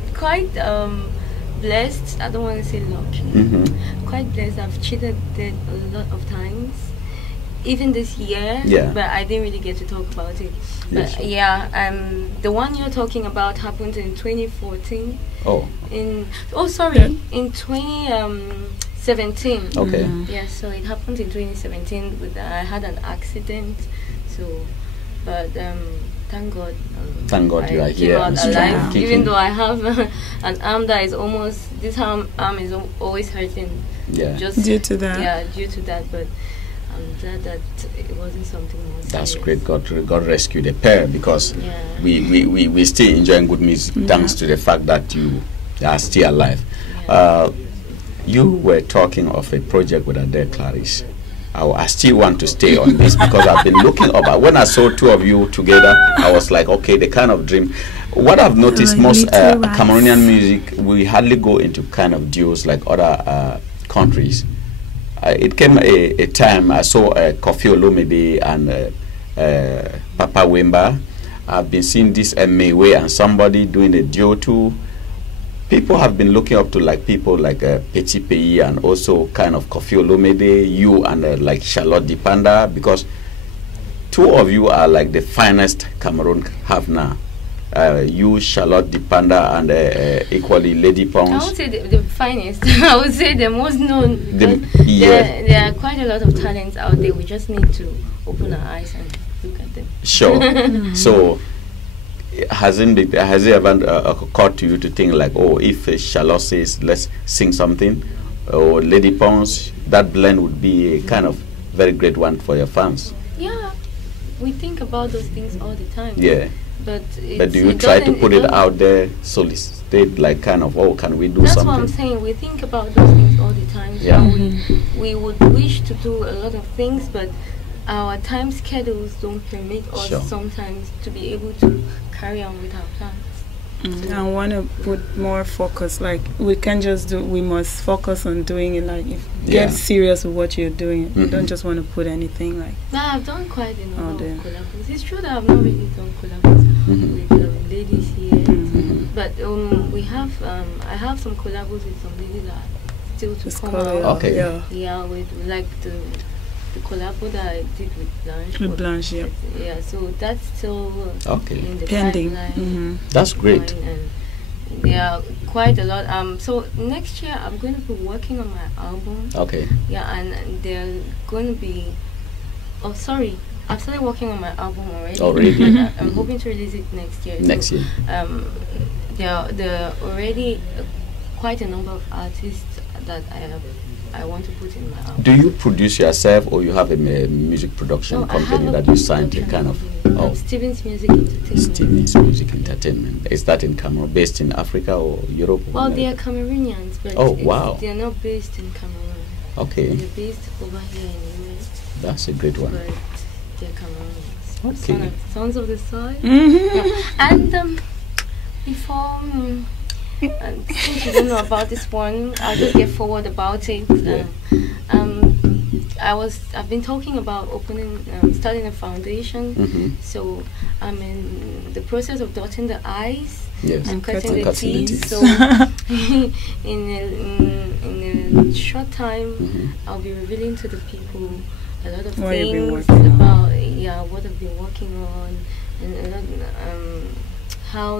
blessed. I don't want to say lucky. Quite blessed. I've cheated dead a lot of times. Even this year, but I didn't really get to talk about it. But the one you're talking about happened in 2014. In 2017. Okay. Yeah, so it happened in 2017. I had an accident, so but thank God. Thank God you are here. Alive, even though I have an arm that is almost, this arm is always hurting. Yeah. Just due to that. Yeah, due to that. But I'm glad that it wasn't something more serious. That's great. God rescued a pair, because we still enjoying good music thanks to the fact that you are still alive. Yeah. You were talking of a project with Ade Clarice. I still want to stay on this because I've been looking up. When I saw two of you together, I was like, okay, the kind of dream. What I've noticed, most Cameroonian music, we hardly go into kind of duos like other countries. It came a time I saw Kofi Olomide and Papa Wemba. I've been seeing this Mewe and somebody doing a duo too. People have been looking up to like people like Petit Pays and also kind of Kofi Olomide, you and like Charlotte Dipanda, because two of you are like the finest Cameroon have now. You, Charlotte Dipanda, and equally Lady Pons. I would say the finest. I would say the most known. There are quite a lot of talents out there. We just need to open our eyes and look at them. Sure. So, has it ever occurred to you to think like, oh, if Charlotte says let's sing something, or Lady Pons, that blend would be a kind of very great one for your fans? Yeah, we think about those things all the time. Yeah. But do you try to put it out there, solicit like kind of, oh, can we do something? That's what I'm saying. We think about those things all the time. Yeah. We would wish to do a lot of things, but our time schedules don't permit us sometimes to be able to carry on with our plans. I want to put more focus, like we can't just do, we must focus on doing it, like get serious with what you're doing. You don't just want to put anything like. Nah, I've done quite a number of collabs. It's true that I've not really done collabs with ladies here, but we have I have some collabs with some ladies that are still to come out. Okay. Yeah, with like the collab that I did with Blanche. With Blanche, yeah. Yeah, so that's still in the pending. That's great. And there are quite a lot. So next year I'm going to be working on my album. Okay. Yeah, and they're going to be. Oh, sorry. I've started working on my album already. Already. I'm hoping to release it next year. Next year. There are already quite a number of artists that I want to put in my album. Do you produce yourself, or you have a music production company that you signed to kind of? Stevens Music Entertainment. Stevens Music Entertainment. Is that in Cameroon, based in Africa or Europe? Well, they are Cameroonians, but they are not based in Cameroon. Okay. They're based over here in the US. That's a great one. But they're Cameroonians. Okay. Sons of the Soil. And before. And since you don't know about this one, I'll just get forward about it. I've been talking about starting a foundation. So I'm in the process of dotting the I's and cutting the T's. So in a short time, I'll be revealing to the people a lot of things about what I've been working on, and a lot, how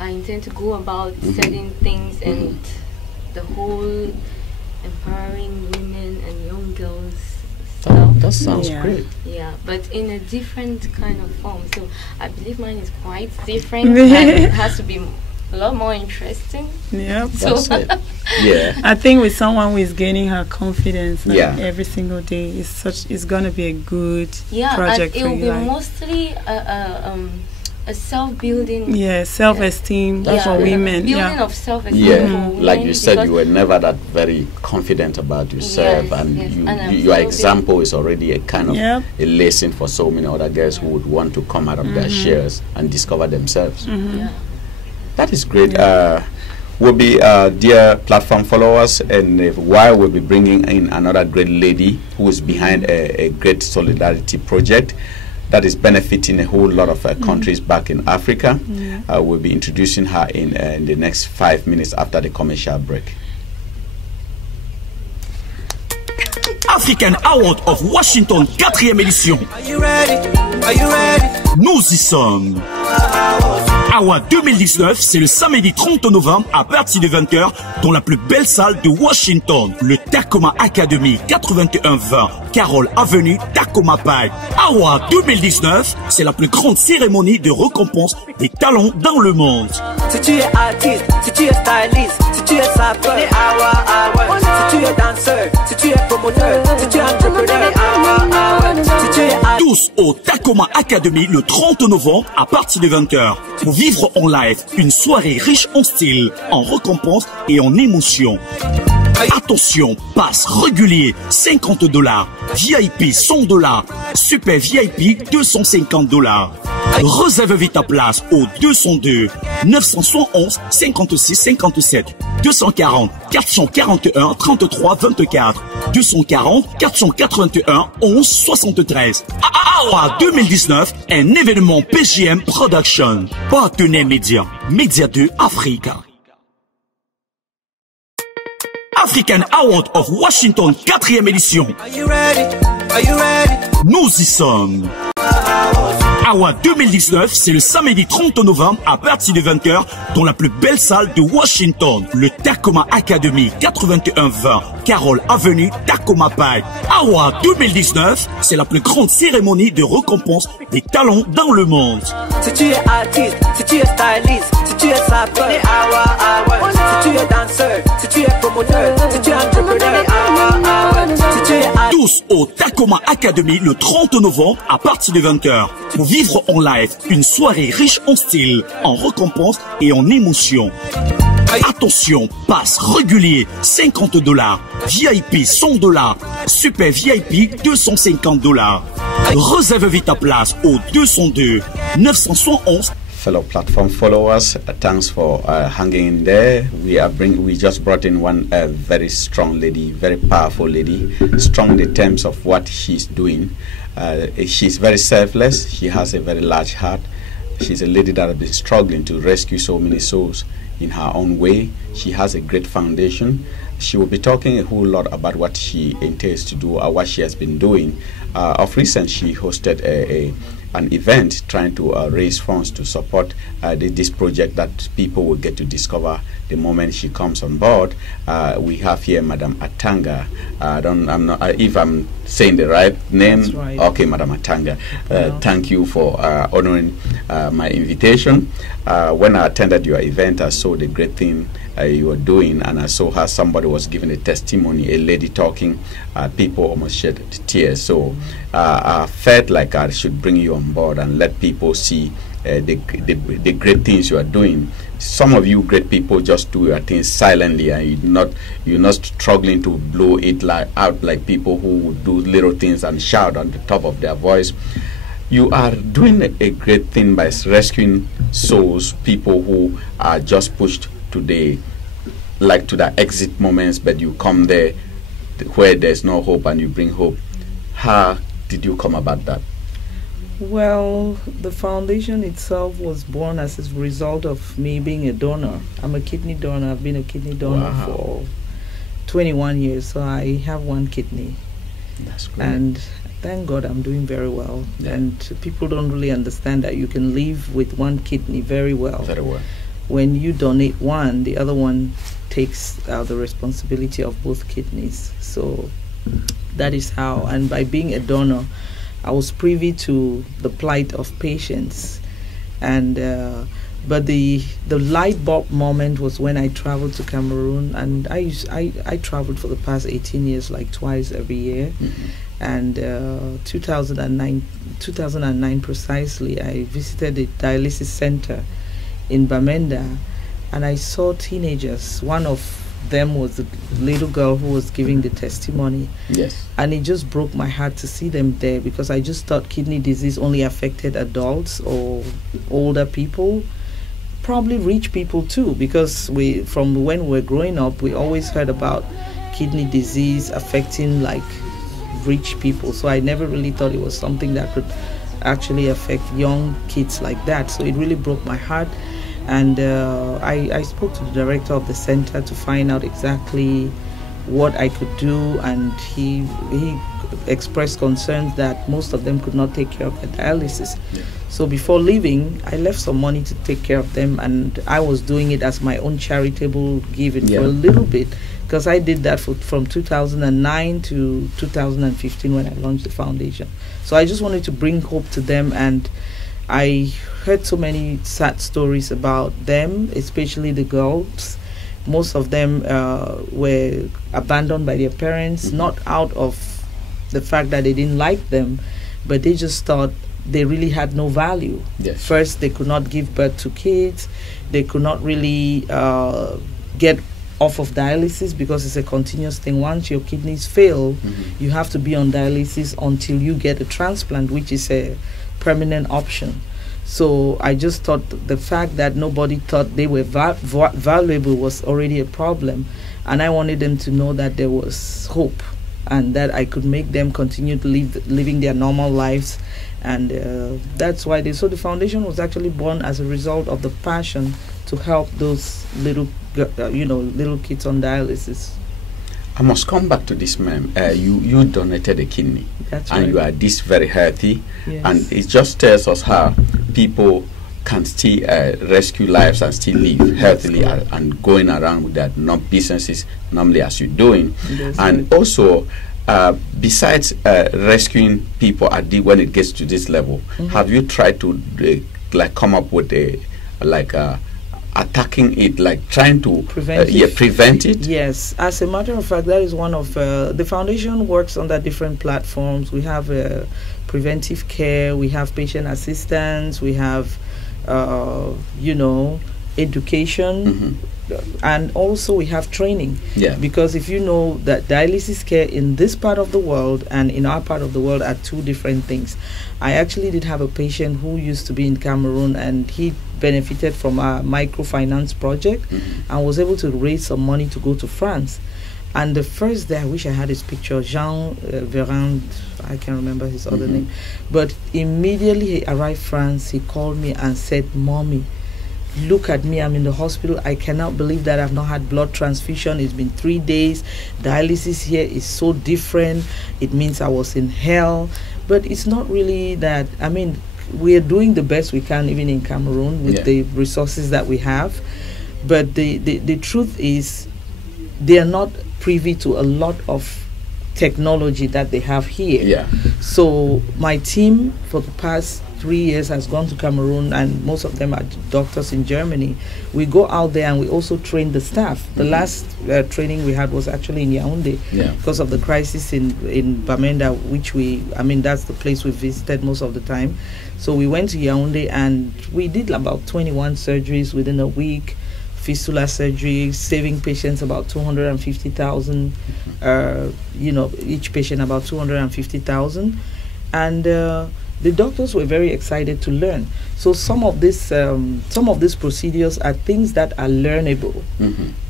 I intend to go about certain things and the whole empowering women and young girls stuff. That sounds great. Yeah, but in a different kind of form. So I believe mine is quite different and it has to be a lot more interesting. Yeah, so that's it. Yeah. I think with someone who is gaining her confidence every single day, it's gonna be a good project. And it will be mostly a self-building, self-esteem for women, building of self-esteem for women. Like you said, you were never that very confident about yourself, and your example is already a kind of a lesson for so many other girls who would want to come out of their shares and discover themselves. That is great. We'll be dear platform followers, and while we'll be bringing in another great lady who is behind a great solidarity project that is benefiting a whole lot of countries back in Africa. We'll be introducing her in the next 5 minutes after the commercial break. African Award of Washington, 4e édition. Are you ready? Are you ready? Nous y sommes. AWA 2019, c'est le samedi 30 novembre à partir de 20h dans la plus belle salle de Washington, le Tacoma Academy 8120 Carroll Avenue, Tacoma Pike. AWA 2019, c'est la plus grande cérémonie de récompense des talents dans le monde. Si tu es artiste, si tu es styliste, si tu es sapeur, AWA. Si tu es danseur, si tu es promoteur, si tu es entrepreneur, AWA. Si tu es tous au Tacoma Academy le 30 novembre à partir de 20h pour vivre en live une soirée riche en style, en récompense et en émotion. Attention, passe régulier $50, VIP $100, super VIP $250. Réserve vite ta place au 202 971 56 57 240 441 33 24 240 481 11 73. AWA 2019, un événement PGM Production. Partenaire média, MEDIA2AFRICA. African Award of Washington, 4e édition. Nous y sommes. AWA 2019, c'est le samedi 30 novembre à partir de 20h dans la plus belle salle de Washington, le Tacoma Academy 8120 Carroll Avenue, Tacoma Pike. AWA 2019, c'est la plus grande cérémonie de récompense des talents dans le monde. Si tu es artiste, si tu es styliste, si tu es sapeur, AWA. Si tu es danseur, si tu es promoteur, si tu es entrepreneur, AWA. Si tu es tous au Tacoma Academy le 30 novembre à partir de 20h pour vivre en live une soirée riche en style, en récompense et en émotion. Attention, passe régulier $50, VIP $100, super VIP $250. Réserve vite ta place au 202 971. Fellow platform followers, thanks for hanging in there. We just brought in one very strong lady, very powerful lady, strong in terms of what she's doing. She's very selfless. She has a very large heart. She's a lady that has been struggling to rescue so many souls in her own way. She has a great foundation. She will be talking a whole lot about what she intends to do or what she has been doing. Of recent, she hosted an event trying to raise funds to support this project that people will get to discover the moment she comes on board. We have here Madam Atanga. I'm not if I'm saying the right name. That's right. Okay, Madam Atanga. Thank you for honoring my invitation. When I attended your event, I saw the great thing you were doing, and I saw how somebody was giving a testimony, a lady talking, people almost shed tears. So I felt like I should bring you on board and let people see the great things you are doing. Some of you great people just do your things silently, and you're not struggling to blow it out like people who would do little things and shout on the top of their voice. You are doing a great thing by rescuing souls, people who are just pushed to the exit moments, but you come there where there's no hope and you bring hope. How did you come about that? Well, the foundation itself was born as a result of me being a donor. I'm a kidney donor. I've been a kidney donor for 21 years, so I have one kidney. That's great. And thank God I'm doing very well. Yeah. And people don't really understand that you can live with one kidney very well. Very well. When you donate one, the other one takes the responsibility of both kidneys. So that is how. And by being a donor, I was privy to the plight of patients. And but the light bulb moment was when I traveled to Cameroon, and I traveled for the past 18 years, like twice every year. Mm-hmm. And 2009 precisely, I visited a dialysis center in Bamenda, and I saw teenagers. One of them was the little girl who was giving the testimony. Yes. And it just broke my heart to see them there, because I just thought kidney disease only affected adults or older people, probably rich people too, because from when we were growing up, we always heard about kidney disease affecting like rich people. So I never really thought it was something that could actually affect young kids like that. So it really broke my heart. And I spoke to the director of the center to find out exactly what I could do, and he expressed concerns that most of them could not take care of the dialysis. Yeah. So before leaving, I left some money to take care of them, and I was doing it as my own charitable giving for a little bit, because I did that from 2009 to 2015 when I launched the foundation. So I just wanted to bring hope to them, and I heard so many sad stories about them, especially the girls. Most of them were abandoned by their parents, not out of the fact that they didn't like them, but they just thought they really had no value. Yes. First, they could not give birth to kids. They could not really get off of dialysis because it's a continuous thing. Once your kidneys fail, you have to be on dialysis until you get a transplant, which is a permanent option. So I just thought the fact that nobody thought they were valuable was already a problem, and I wanted them to know that there was hope, and that I could make them continue to living their normal lives. And that's why so the foundation was actually born as a result of the passion to help those little kids on dialysis. I must come back to this, ma'am. You donated a kidney. That's right. And you are this very healthy. Yes. And it just tells us how people can still rescue lives and still live healthily and going around with their businesses normally as you're doing. That's and right. Also, besides rescuing people when it gets to this level, have you tried to come up with attacking it, like trying to prevent it? Yes, as a matter of fact, that is one of the foundation works on the different platforms. We have preventive care, we have patient assistance, we have education, and also we have training. Yeah. Because if you know that dialysis care in this part of the world and in our part of the world are two different things. I actually did have a patient who used to be in Cameroon, and he benefited from a microfinance project and was able to raise some money to go to France. And the first day, I wish I had his picture, Jean Verand, I can't remember his other name, but immediately he arrived France, he called me and said, "Mommy, look at me, I'm in the hospital. I cannot believe that I've not had blood transfusion. It's been 3 days. Dialysis here is so different. It means I was in hell." But it's not really that. I mean, we are doing the best we can even in Cameroon with the resources that we have. But the truth is, they are not privy to a lot of technology that they have here. Yeah. So my team for the past 3 years has gone to Cameroon, and most of them are doctors in Germany. We go out there and we also train the staff. The last training we had was actually in Yaoundé because of the crisis in Bamenda, which that's the place we visited most of the time. So we went to Yaoundé and we did about 21 surgeries within a week. Fistula surgery, saving patients about 250,000. Each patient about 250,000, and the doctors were very excited to learn. So some of these procedures are things that are learnable,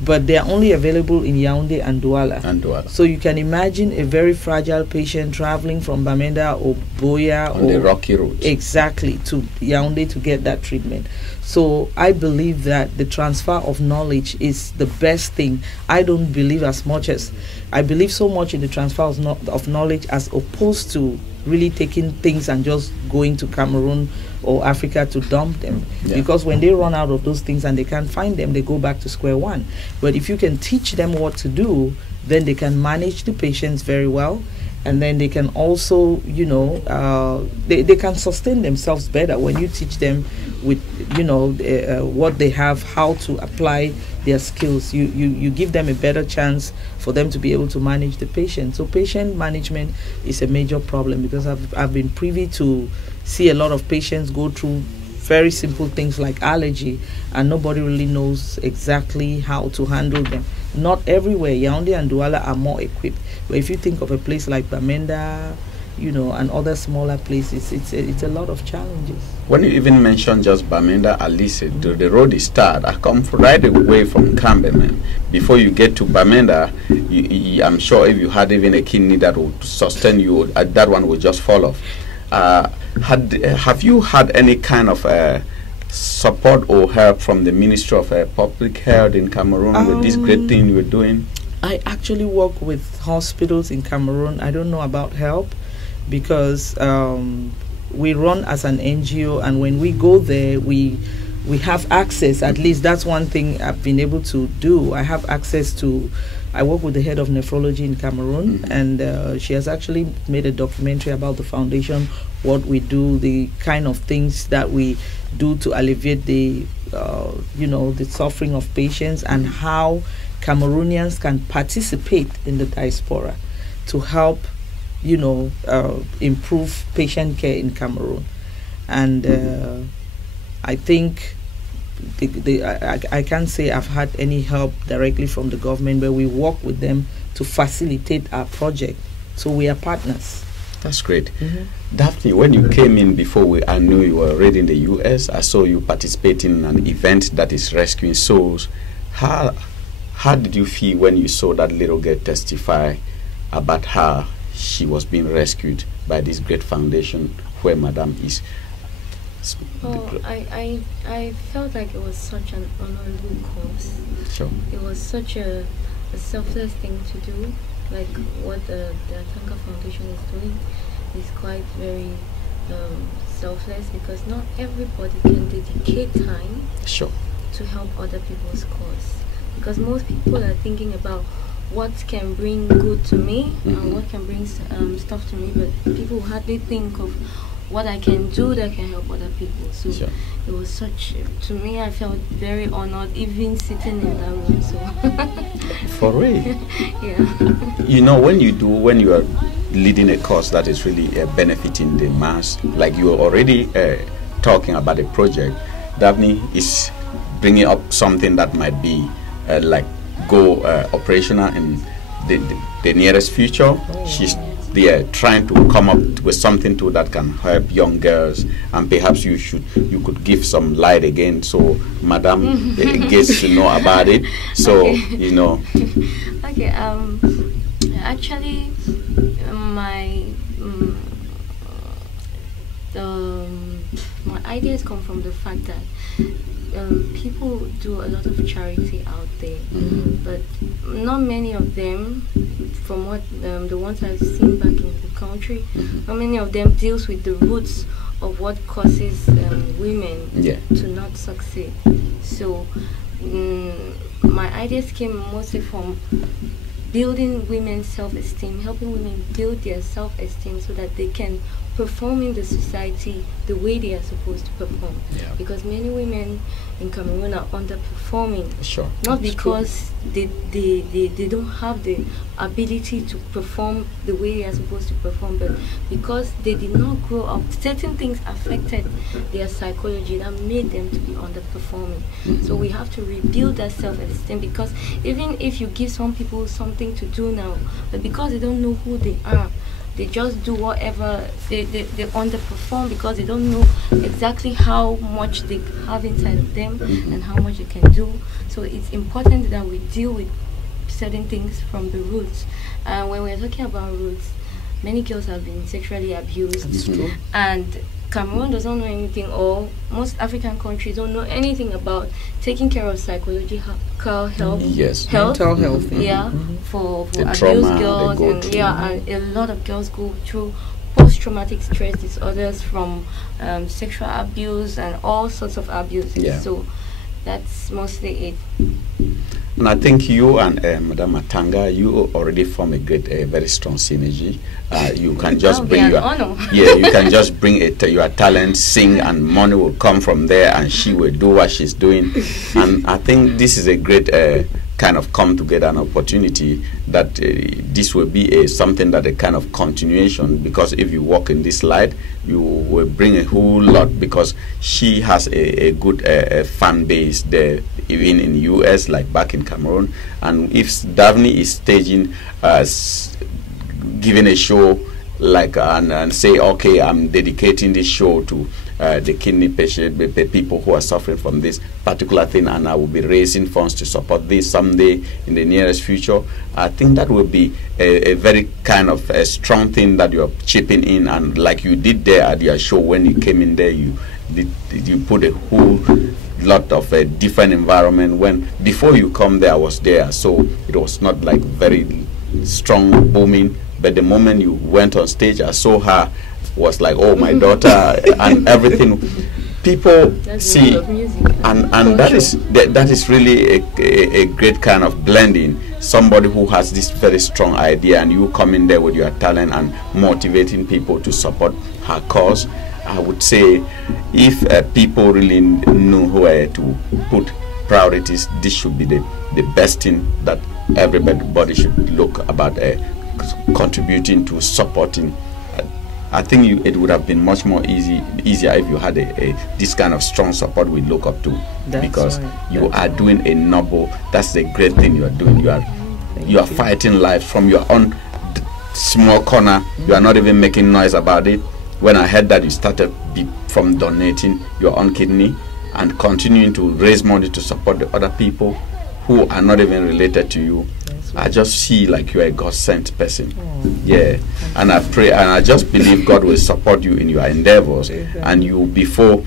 but they are only available in Yaoundé and Douala. So you can imagine a very fragile patient traveling from Bamenda or Boya on the rocky road exactly to Yaoundé to get that treatment. So I believe that the transfer of knowledge is the best thing. I don't believe I believe so much in the transfer of knowledge as opposed to really taking things and just going to Cameroon or Africa to dump them. Because when they run out of those things and they can't find them, they go back to square one. But if you can teach them what to do, then they can manage the patients very well, and then they can also, they can sustain themselves better when you teach them with, what they have, how to apply their skills. You give them a better chance for them to be able to manage the patient. So patient management is a major problem, because I've been privy to see a lot of patients go through very simple things like allergy, and nobody really knows exactly how to handle them. Not everywhere. Yaoundé and Douala are more equipped. But if you think of a place like Bamenda, and other smaller places, it's a lot of challenges. When you even mention just Bamenda, at least the road is started. I come right away from Camberman. Before you get to Bamenda, I'm sure if you had even a kidney that would sustain you, that one would just fall off. Have you had any kind of support or help from the Ministry of Public Health in Cameroon with this great thing you're doing? I actually work with hospitals in Cameroon. I don't know about HELP because we run as an NGO, and when we go there, we have access. At least that's one thing I've been able to do. I have access to. I work with the head of nephrology in Cameroon, and she has actually made a documentary about the foundation, what we do, the kind of things that we do to alleviate the, the suffering of patients, and how Cameroonians can participate in the diaspora to help, improve patient care in Cameroon. And I think I can't say I've had any help directly from the government, but we work with them to facilitate our project. So we are partners. That's great. Daphne, when you came in before, I knew you were already in the US. I saw you participating in an event that is rescuing souls. How did you feel when you saw that little girl testify about how she was being rescued by this great foundation where Madame is? Oh, I felt like it was such an honorable cause. Sure. It was such a selfless thing to do. Like what the Atanka Foundation is doing is quite very selfless, because not everybody can dedicate time to help other people's cause. Because most people are thinking about what can bring good to me and what can bring stuff to me, but people hardly think of what I can do that can help other people. So it was such, to me, I felt very honored even sitting in that room. So for real? Yeah. You know, when you are leading a cause that is really benefiting the mass, like you are already talking about a project, Daphne is bringing up something that might be go operational in the nearest future. They are trying to come up with something too that can help young girls, and perhaps you could give some light again so Madame gets to know about it. So Okay. Actually, my ideas come from the fact that people do a lot of charity out there, but not many of them, from what the ones I've seen back in the country, not many of them deals with the roots of what causes women to not succeed. So my ideas came mostly from building women's self-esteem, helping women build their self-esteem so that they can perform in the society the way they are supposed to perform. Because many women in Cameroon are underperforming. Not because they don't have the ability to perform the way they are supposed to perform, but because they did not grow up. Certain things affected their psychology that made them to be underperforming. So we have to rebuild that self-esteem, because even if you give some people something to do now, but because they don't know who they are, they just do whatever. They underperform because they don't know exactly how much they have inside of them and how much they can do. So it's important that we deal with certain things from the roots. And when we're talking about roots, many girls have been sexually abused, and Cameroon doesn't know anything, or most African countries don't know anything about taking care of psychological health, mental health, for abused girls, and a lot of girls go through post-traumatic stress disorders from sexual abuse and all sorts of abuses. So that's mostly it. And I think you and Madame Atanga, you already form a great, very strong synergy. You can just bring you can just bring your talent, sing, and money will come from there, and she will do what she's doing. And I think this is a great kind of come together, an opportunity that this will be something that a kind of continuation, because if you walk in this light, you will bring a whole lot, because she has a good fan base there, even in the US, like back in Cameroon. And if Daphne is staging, giving a show like and say, okay, I'm dedicating this show to the kidney patient, the people who are suffering from this particular thing, and I will be raising funds to support this someday in the nearest future. I think that will be a very kind of a strong thing that you're chipping in, and like you did there at your show when you came in there, you put a whole lot of a different environment. When before you come there, I was there, so it was not like very strong booming. But the moment you went on stage, I saw her, was like, oh, my daughter, and everything. People see, and that is really a great kind of blending. Somebody who has this very strong idea, and you come in there with your talent and motivating people to support her cause. I would say, if people really knew where to put priorities, this should be the best thing that everybody should look about contributing to supporting. I think it would have been much more easier if you had this kind of strong support we look up to. That's because right. You are doing a noble. That's the great thing you are doing. You are fighting life from your own small corner. You are not even making noise about it. When I heard that you started from donating your own kidney and continuing to raise money to support the other people who are not even related to you, I just see like you're a God-sent person. Yeah, and I pray and I just believe God will support you in your endeavors. And before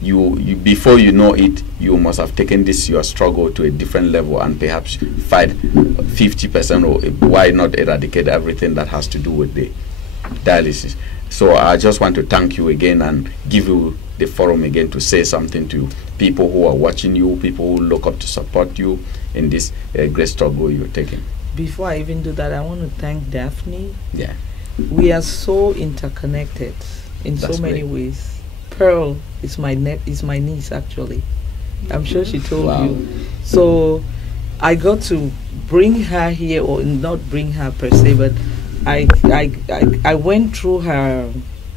you know it, you must have taken this your struggle to a different level and perhaps fight 50% or why not eradicate everything that has to do with the dialysis. So I just want to thank you again and give you the forum again to say something to people who are watching you, people who look up to support you in this great struggle you're taking. Before I even do that, I want to thank Daphne. Yeah. We are so interconnected in so many ways. Pearl is my niece actually. I'm sure she told you. So I got to bring her here, or not bring her per se, but I went through her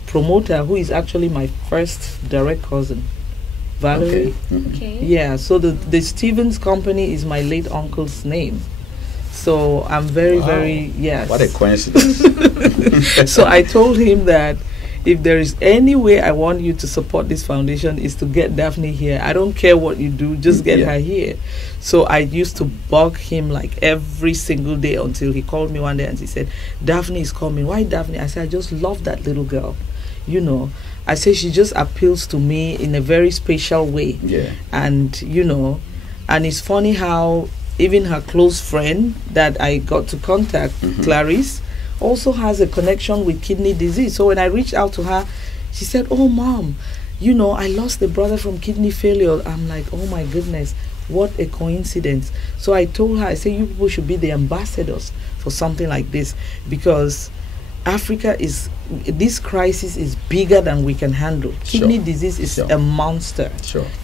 promoter, who is actually my first direct cousin, Valerie. Okay. Yeah, so the Stevens company is my late uncle's name. So I'm very, yes. What a coincidence. So I told him that if there is any way I want you to support this foundation is to get Daphne here. I don't care what you do, just get her here. So I used to bug him like every single day until he called me one day and he said, Daphne is coming. Why Daphne? I said, I just love that little girl. You know, I say she just appeals to me in a very special way. Yeah. And, you know, and it's funny how even her close friend that I got to contact, Clarice, also has a connection with kidney disease. So when I reached out to her, she said, oh, Mom, you know, I lost a brother from kidney failure. I'm like, oh, my goodness, what a coincidence. So I told her, I said, you people should be the ambassadors for something like this, because Africa is, this crisis is bigger than we can handle. Kidney disease is a monster.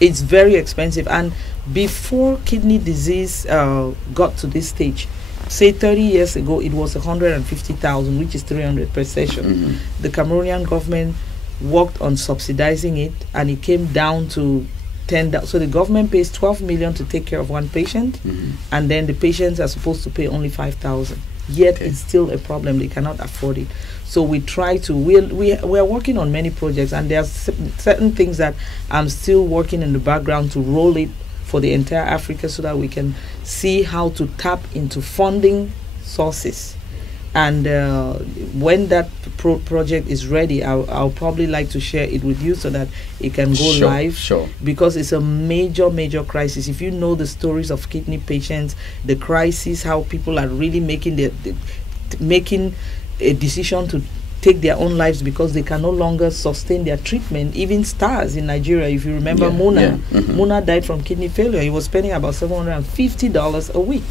It's very expensive. And before kidney disease got to this stage, say 30 years ago, it was 150,000, which is 300 per session. The Cameroonian government worked on subsidizing it, and it came down to 10. So the government pays 12 million to take care of one patient, and then the patients are supposed to pay only 5,000. Yet it's still a problem. They cannot afford it. So we try to, we're working on many projects, and there are certain things that I'm still working in the background to roll it for the entire Africa, so that we can see how to tap into funding sources. And when that project is ready, I'll probably like to share it with you so that it can go live. Because it's a major crisis. If you know the stories of kidney patients, the crisis, how people are really making a decision to take their own lives because they can no longer sustain their treatment. Even stars in Nigeria, if you remember Muna, Muna died from kidney failure. He was spending about $750 a week.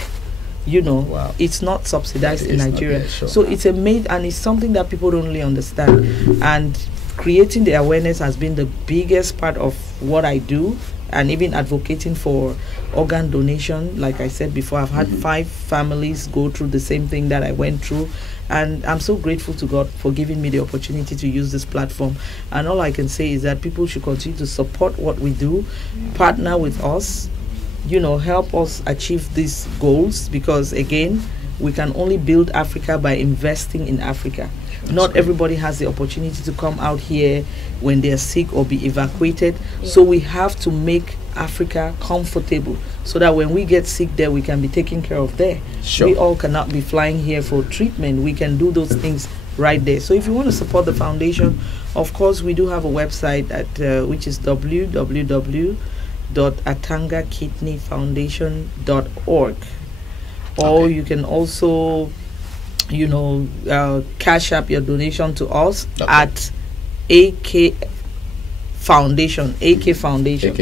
You know, it's not subsidized in Nigeria. So it's and it's something that people don't really understand. And creating the awareness has been the biggest part of what I do, and even advocating for organ donation. Like I said before, I've had 5 families go through the same thing that I went through. And I'm so grateful to God for giving me the opportunity to use this platform. And all I can say is that people should continue to support what we do, partner with us, you know, help us achieve these goals, because again, we can only build Africa by investing in Africa. Not everybody has the opportunity to come out here when they're sick or be evacuated. So we have to make Africa comfortable, so that when we get sick there, we can be taken care of there. We all cannot be flying here for treatment. We can do those things right there. So if you want to support the foundation, of course, we do have a website at which is www www.atangakidneyfoundation.org, or you can also, cash up your donation to us at AK Foundation. AK Foundation.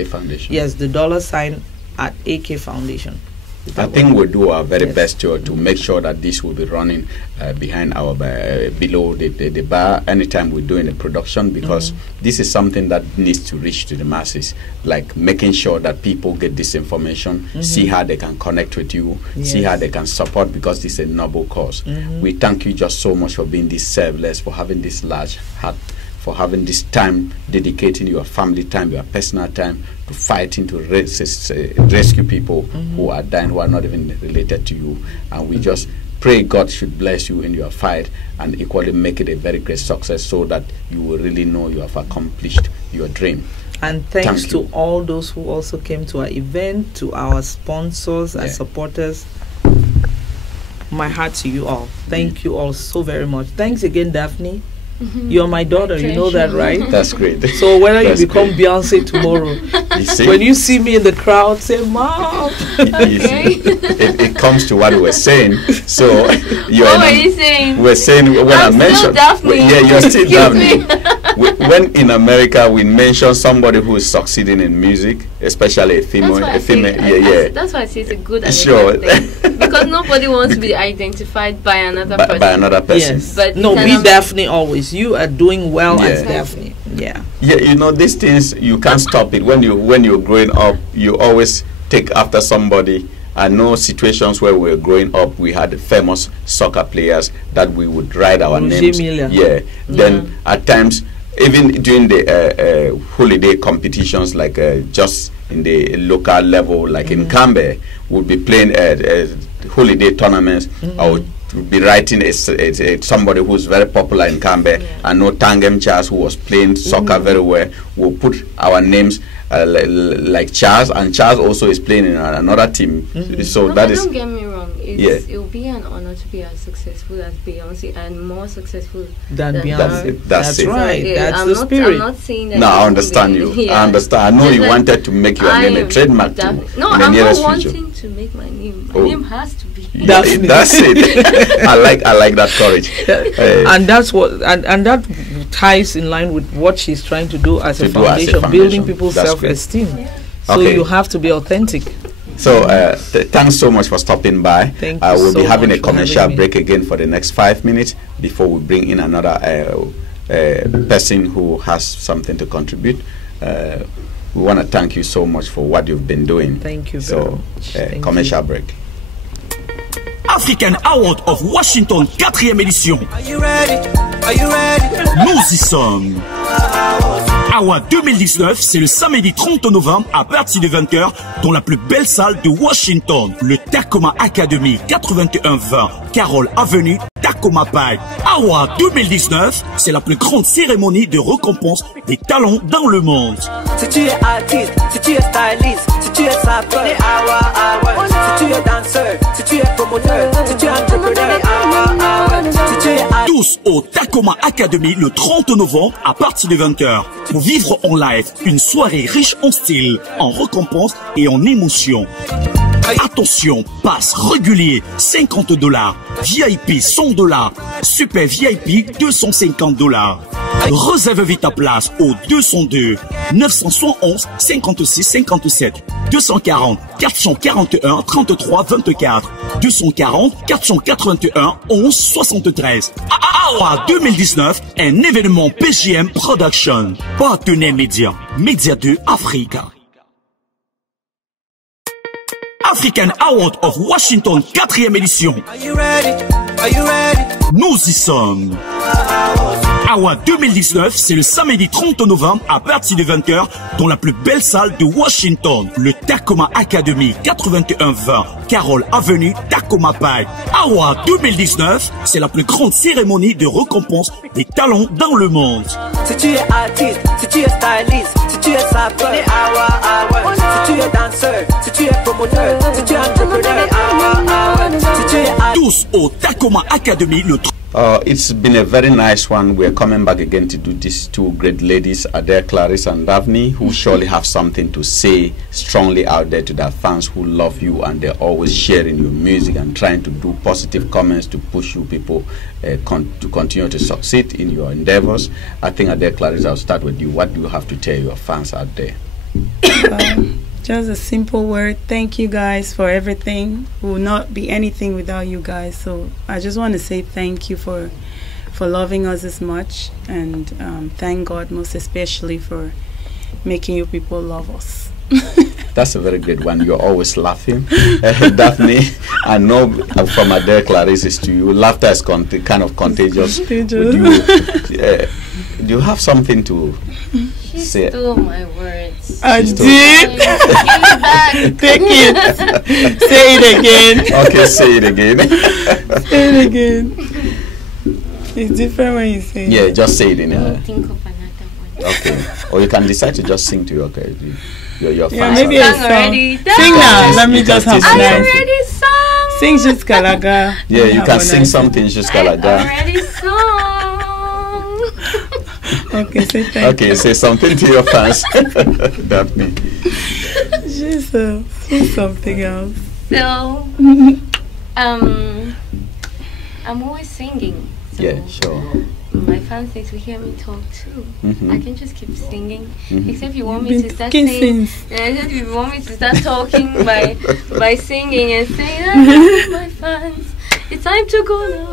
Yes, the $ at AK Foundation. I think we'll do our very best to make sure that this will be running behind our below the bar anytime we're doing a production, because this is something that needs to reach to the masses, like making sure that people get this information, see how they can connect with you, see how they can support, because this is a noble cause. We thank you just so much for being this selfless, for having this large heart, for having this time, dedicating your family time, your personal time to fighting to rescue people who are dying, who are not even related to you. And we just pray God should bless you in your fight and equally make it a very great success, so that you will really know you have accomplished your dream. And thanks to all those who also came to our event, to our sponsors and supporters. My heart to you all. Thank you all so very much. Thanks again, Daphne. You're my daughter, you know that, right? That's great. So whether you become Beyonce tomorrow, when you see me in the crowd, say, Mom. It comes to what we're saying. So what were you saying? We're saying when I mentioned Daphne. Yeah, you're still Daphne. When in America we mention somebody who is succeeding in music, especially a female, that's why I say it's a good and sure. thing, because nobody wants to be identified by another person. By another person. Yes. But no, be Daphne always. You are doing well as Daphne. Yeah. Yeah, these things you can't stop it. When you're growing up, you always take after somebody. I know situations where we were growing up, we had famous soccer players that we would write our names. Then at times, even during the holiday competitions, like just in the local level, like in Cambe, we'll be playing holiday tournaments. I would be writing somebody who's very popular in Cambe. I know Tangem Charles, who was playing soccer very well. We'll put our names like Charles, and Charles also is playing in another team. So don't get me wrong. It will be an honor to be as successful as Beyonce and more successful than Beyonce. That's it. Right. That's the spirit. I'm not saying that. No, I understand you. I understand. I know you wanted to make your name a trademark too. No, I'm not wanting to make my name. My name has to be. That's it. I like that courage. And that's what and that ties in line with what she's trying to do as a foundation, building people's self-esteem. So you have to be authentic. So thanks so much for stopping by. Thank you. We'll be having a commercial break again for the next 5 minutes before we bring in another person who has something to contribute. We want to thank you so much for what you've been doing. Thank you very much. Commercial break. African Award of Washington, 4e édition. Are you ready? Are you ready? Nous y sommes. Award 2019, c'est le samedi 30 novembre à partir de 20h dans la plus belle salle de Washington, le Tacoma Academy, 8120 Carroll Avenue, Tacoma Pike. Award 2019, c'est la plus grande cérémonie de récompense des talents dans le monde. Si tu es artiste, si tu es styliste, si tu es sapeur, si tu es danseur, si tu es promoteur, si tu es entrepreneur, si tu es tous au Tacoma Academy le 30 novembre à partir de 20h pour vivre en live une soirée riche en style, en récompenses et en émotions. Attention, passe régulier $50, VIP $100, super VIP $250. Réserve vite ta place au 202 971 56 57 240 441 33 24 240 481 11 73. AWA 2019, un événement PGM Production. Partenaire média, MEDIA2AFRICA. African Award of Washington, 4e édition. Are you ready? Are you ready? Nous y sommes. Award 2019, c'est le samedi 30 novembre à partir de 20h dans la plus belle salle de Washington, le Tacoma Academy, 8120 Carroll Avenue, Tacoma Pike. Award 2019, c'est la plus grande cérémonie de récompense des talents dans le monde. Si tu es artiste, si tu es styliste, si tu es sapeur, si tu es danseur, si tu es promoteur, si tu es entrepreneur, si tu es tous au Tacoma Academy le It's been a very nice one. We're coming back again to do these two great ladies, Adair, Clarice, and Daphne, who surely have something to say strongly out there to their fans who love you, and they're always sharing your music and trying to do positive comments to push you people to continue to succeed in your endeavors. I think, Adair, Clarice, I'll start with you. What do you have to tell your fans out there? Just a simple word. Thank you guys for everything. We will not be anything without you guys. So I just want to say thank you for loving us as much, and thank God most especially for making you people love us. That's a very good one. You're always laughing. Daphne, I know from Adair, Clarice is to you. Laughter is kind of contagious. With you. Do you have something to say? She stole my words. I did. Take it. Say it again. Okay, say it again. Say it again. It's different when you say it. Yeah, just say it in think of another one. Okay. Or you can decide to just sing to your fans. Yeah, maybe a song. Sing now. Let me just have I already sung. Sing Just Galaga. Yeah, you can sing something Just Galaga. I already sung. Okay, say thank you. Okay, say something to your fans. Daphne. Jesus, say something else. So, I'm always singing. So yeah, sure. My fans need to hear me talk too. I can just keep singing. Except if you want me to start saying, except if you want me to start talking by singing and saying, my fans, it's time to go now.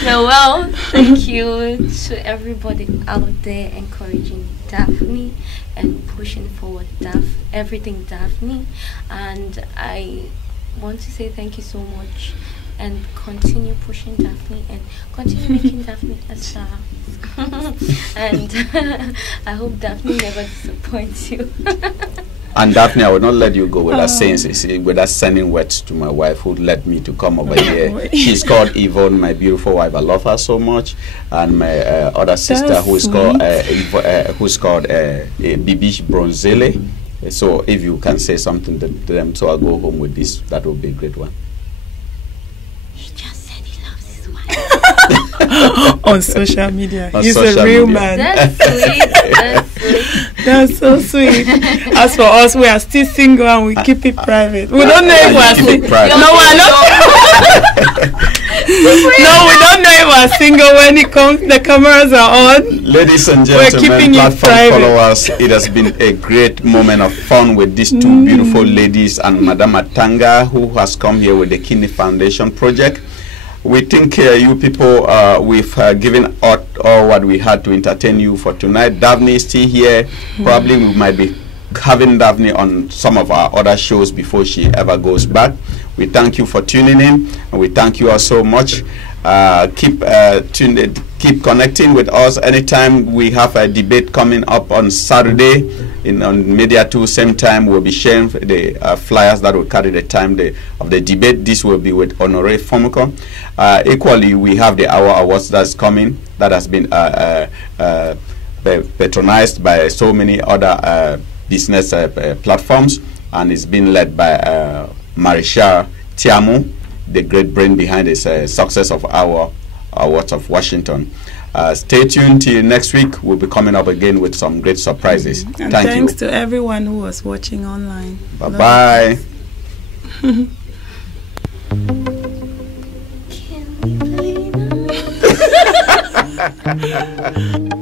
So, well, thank you to everybody out there encouraging Daphne and pushing forward everything Daphne. And I want to say thank you so much, and continue pushing Daphne and continue making Daphne a star. And I hope Daphne never disappoints you. And Daphne, I will not let you go without sending words to my wife who led me to come over here. She's called Yvonne, my beautiful wife. I love her so much. And my other sister who's called Bibish Bronzele. So if you can say something to them, so I'll go home with this, that would be a great one. On social media. He's a real man. That's sweet. That's sweet. That's so sweet. As for us, we are still single and we keep it private. We don't know if we are single. No, we don't know if we are single when the cameras are on. Ladies and gentlemen, platform followers, it has been a great moment of fun with these two beautiful ladies and Madame Atanga, who has come here with the Kidney Foundation project. We think you people, we've given out all what we had to entertain you for tonight. Daphne is still here. Probably we might be having Daphne on some of our other shows before she ever goes back. We thank you for tuning in, and we thank you all so much. Keep tuned, keep connecting with us. Anytime we have a debate coming up on Saturday on Media 2, same time we'll be sharing the flyers that will carry the time of the debate. This will be with Honore Fomoko. Equally, we have the Hour Awards that's coming, that has been patronized by so many other business platforms, and it's been led by Marisha Tiamu, the great brain behind the success of our Awards of Washington. Stay tuned till next week. We'll be coming up again with some great surprises. And thanks to everyone who was watching online. Bye-bye. Can we play now?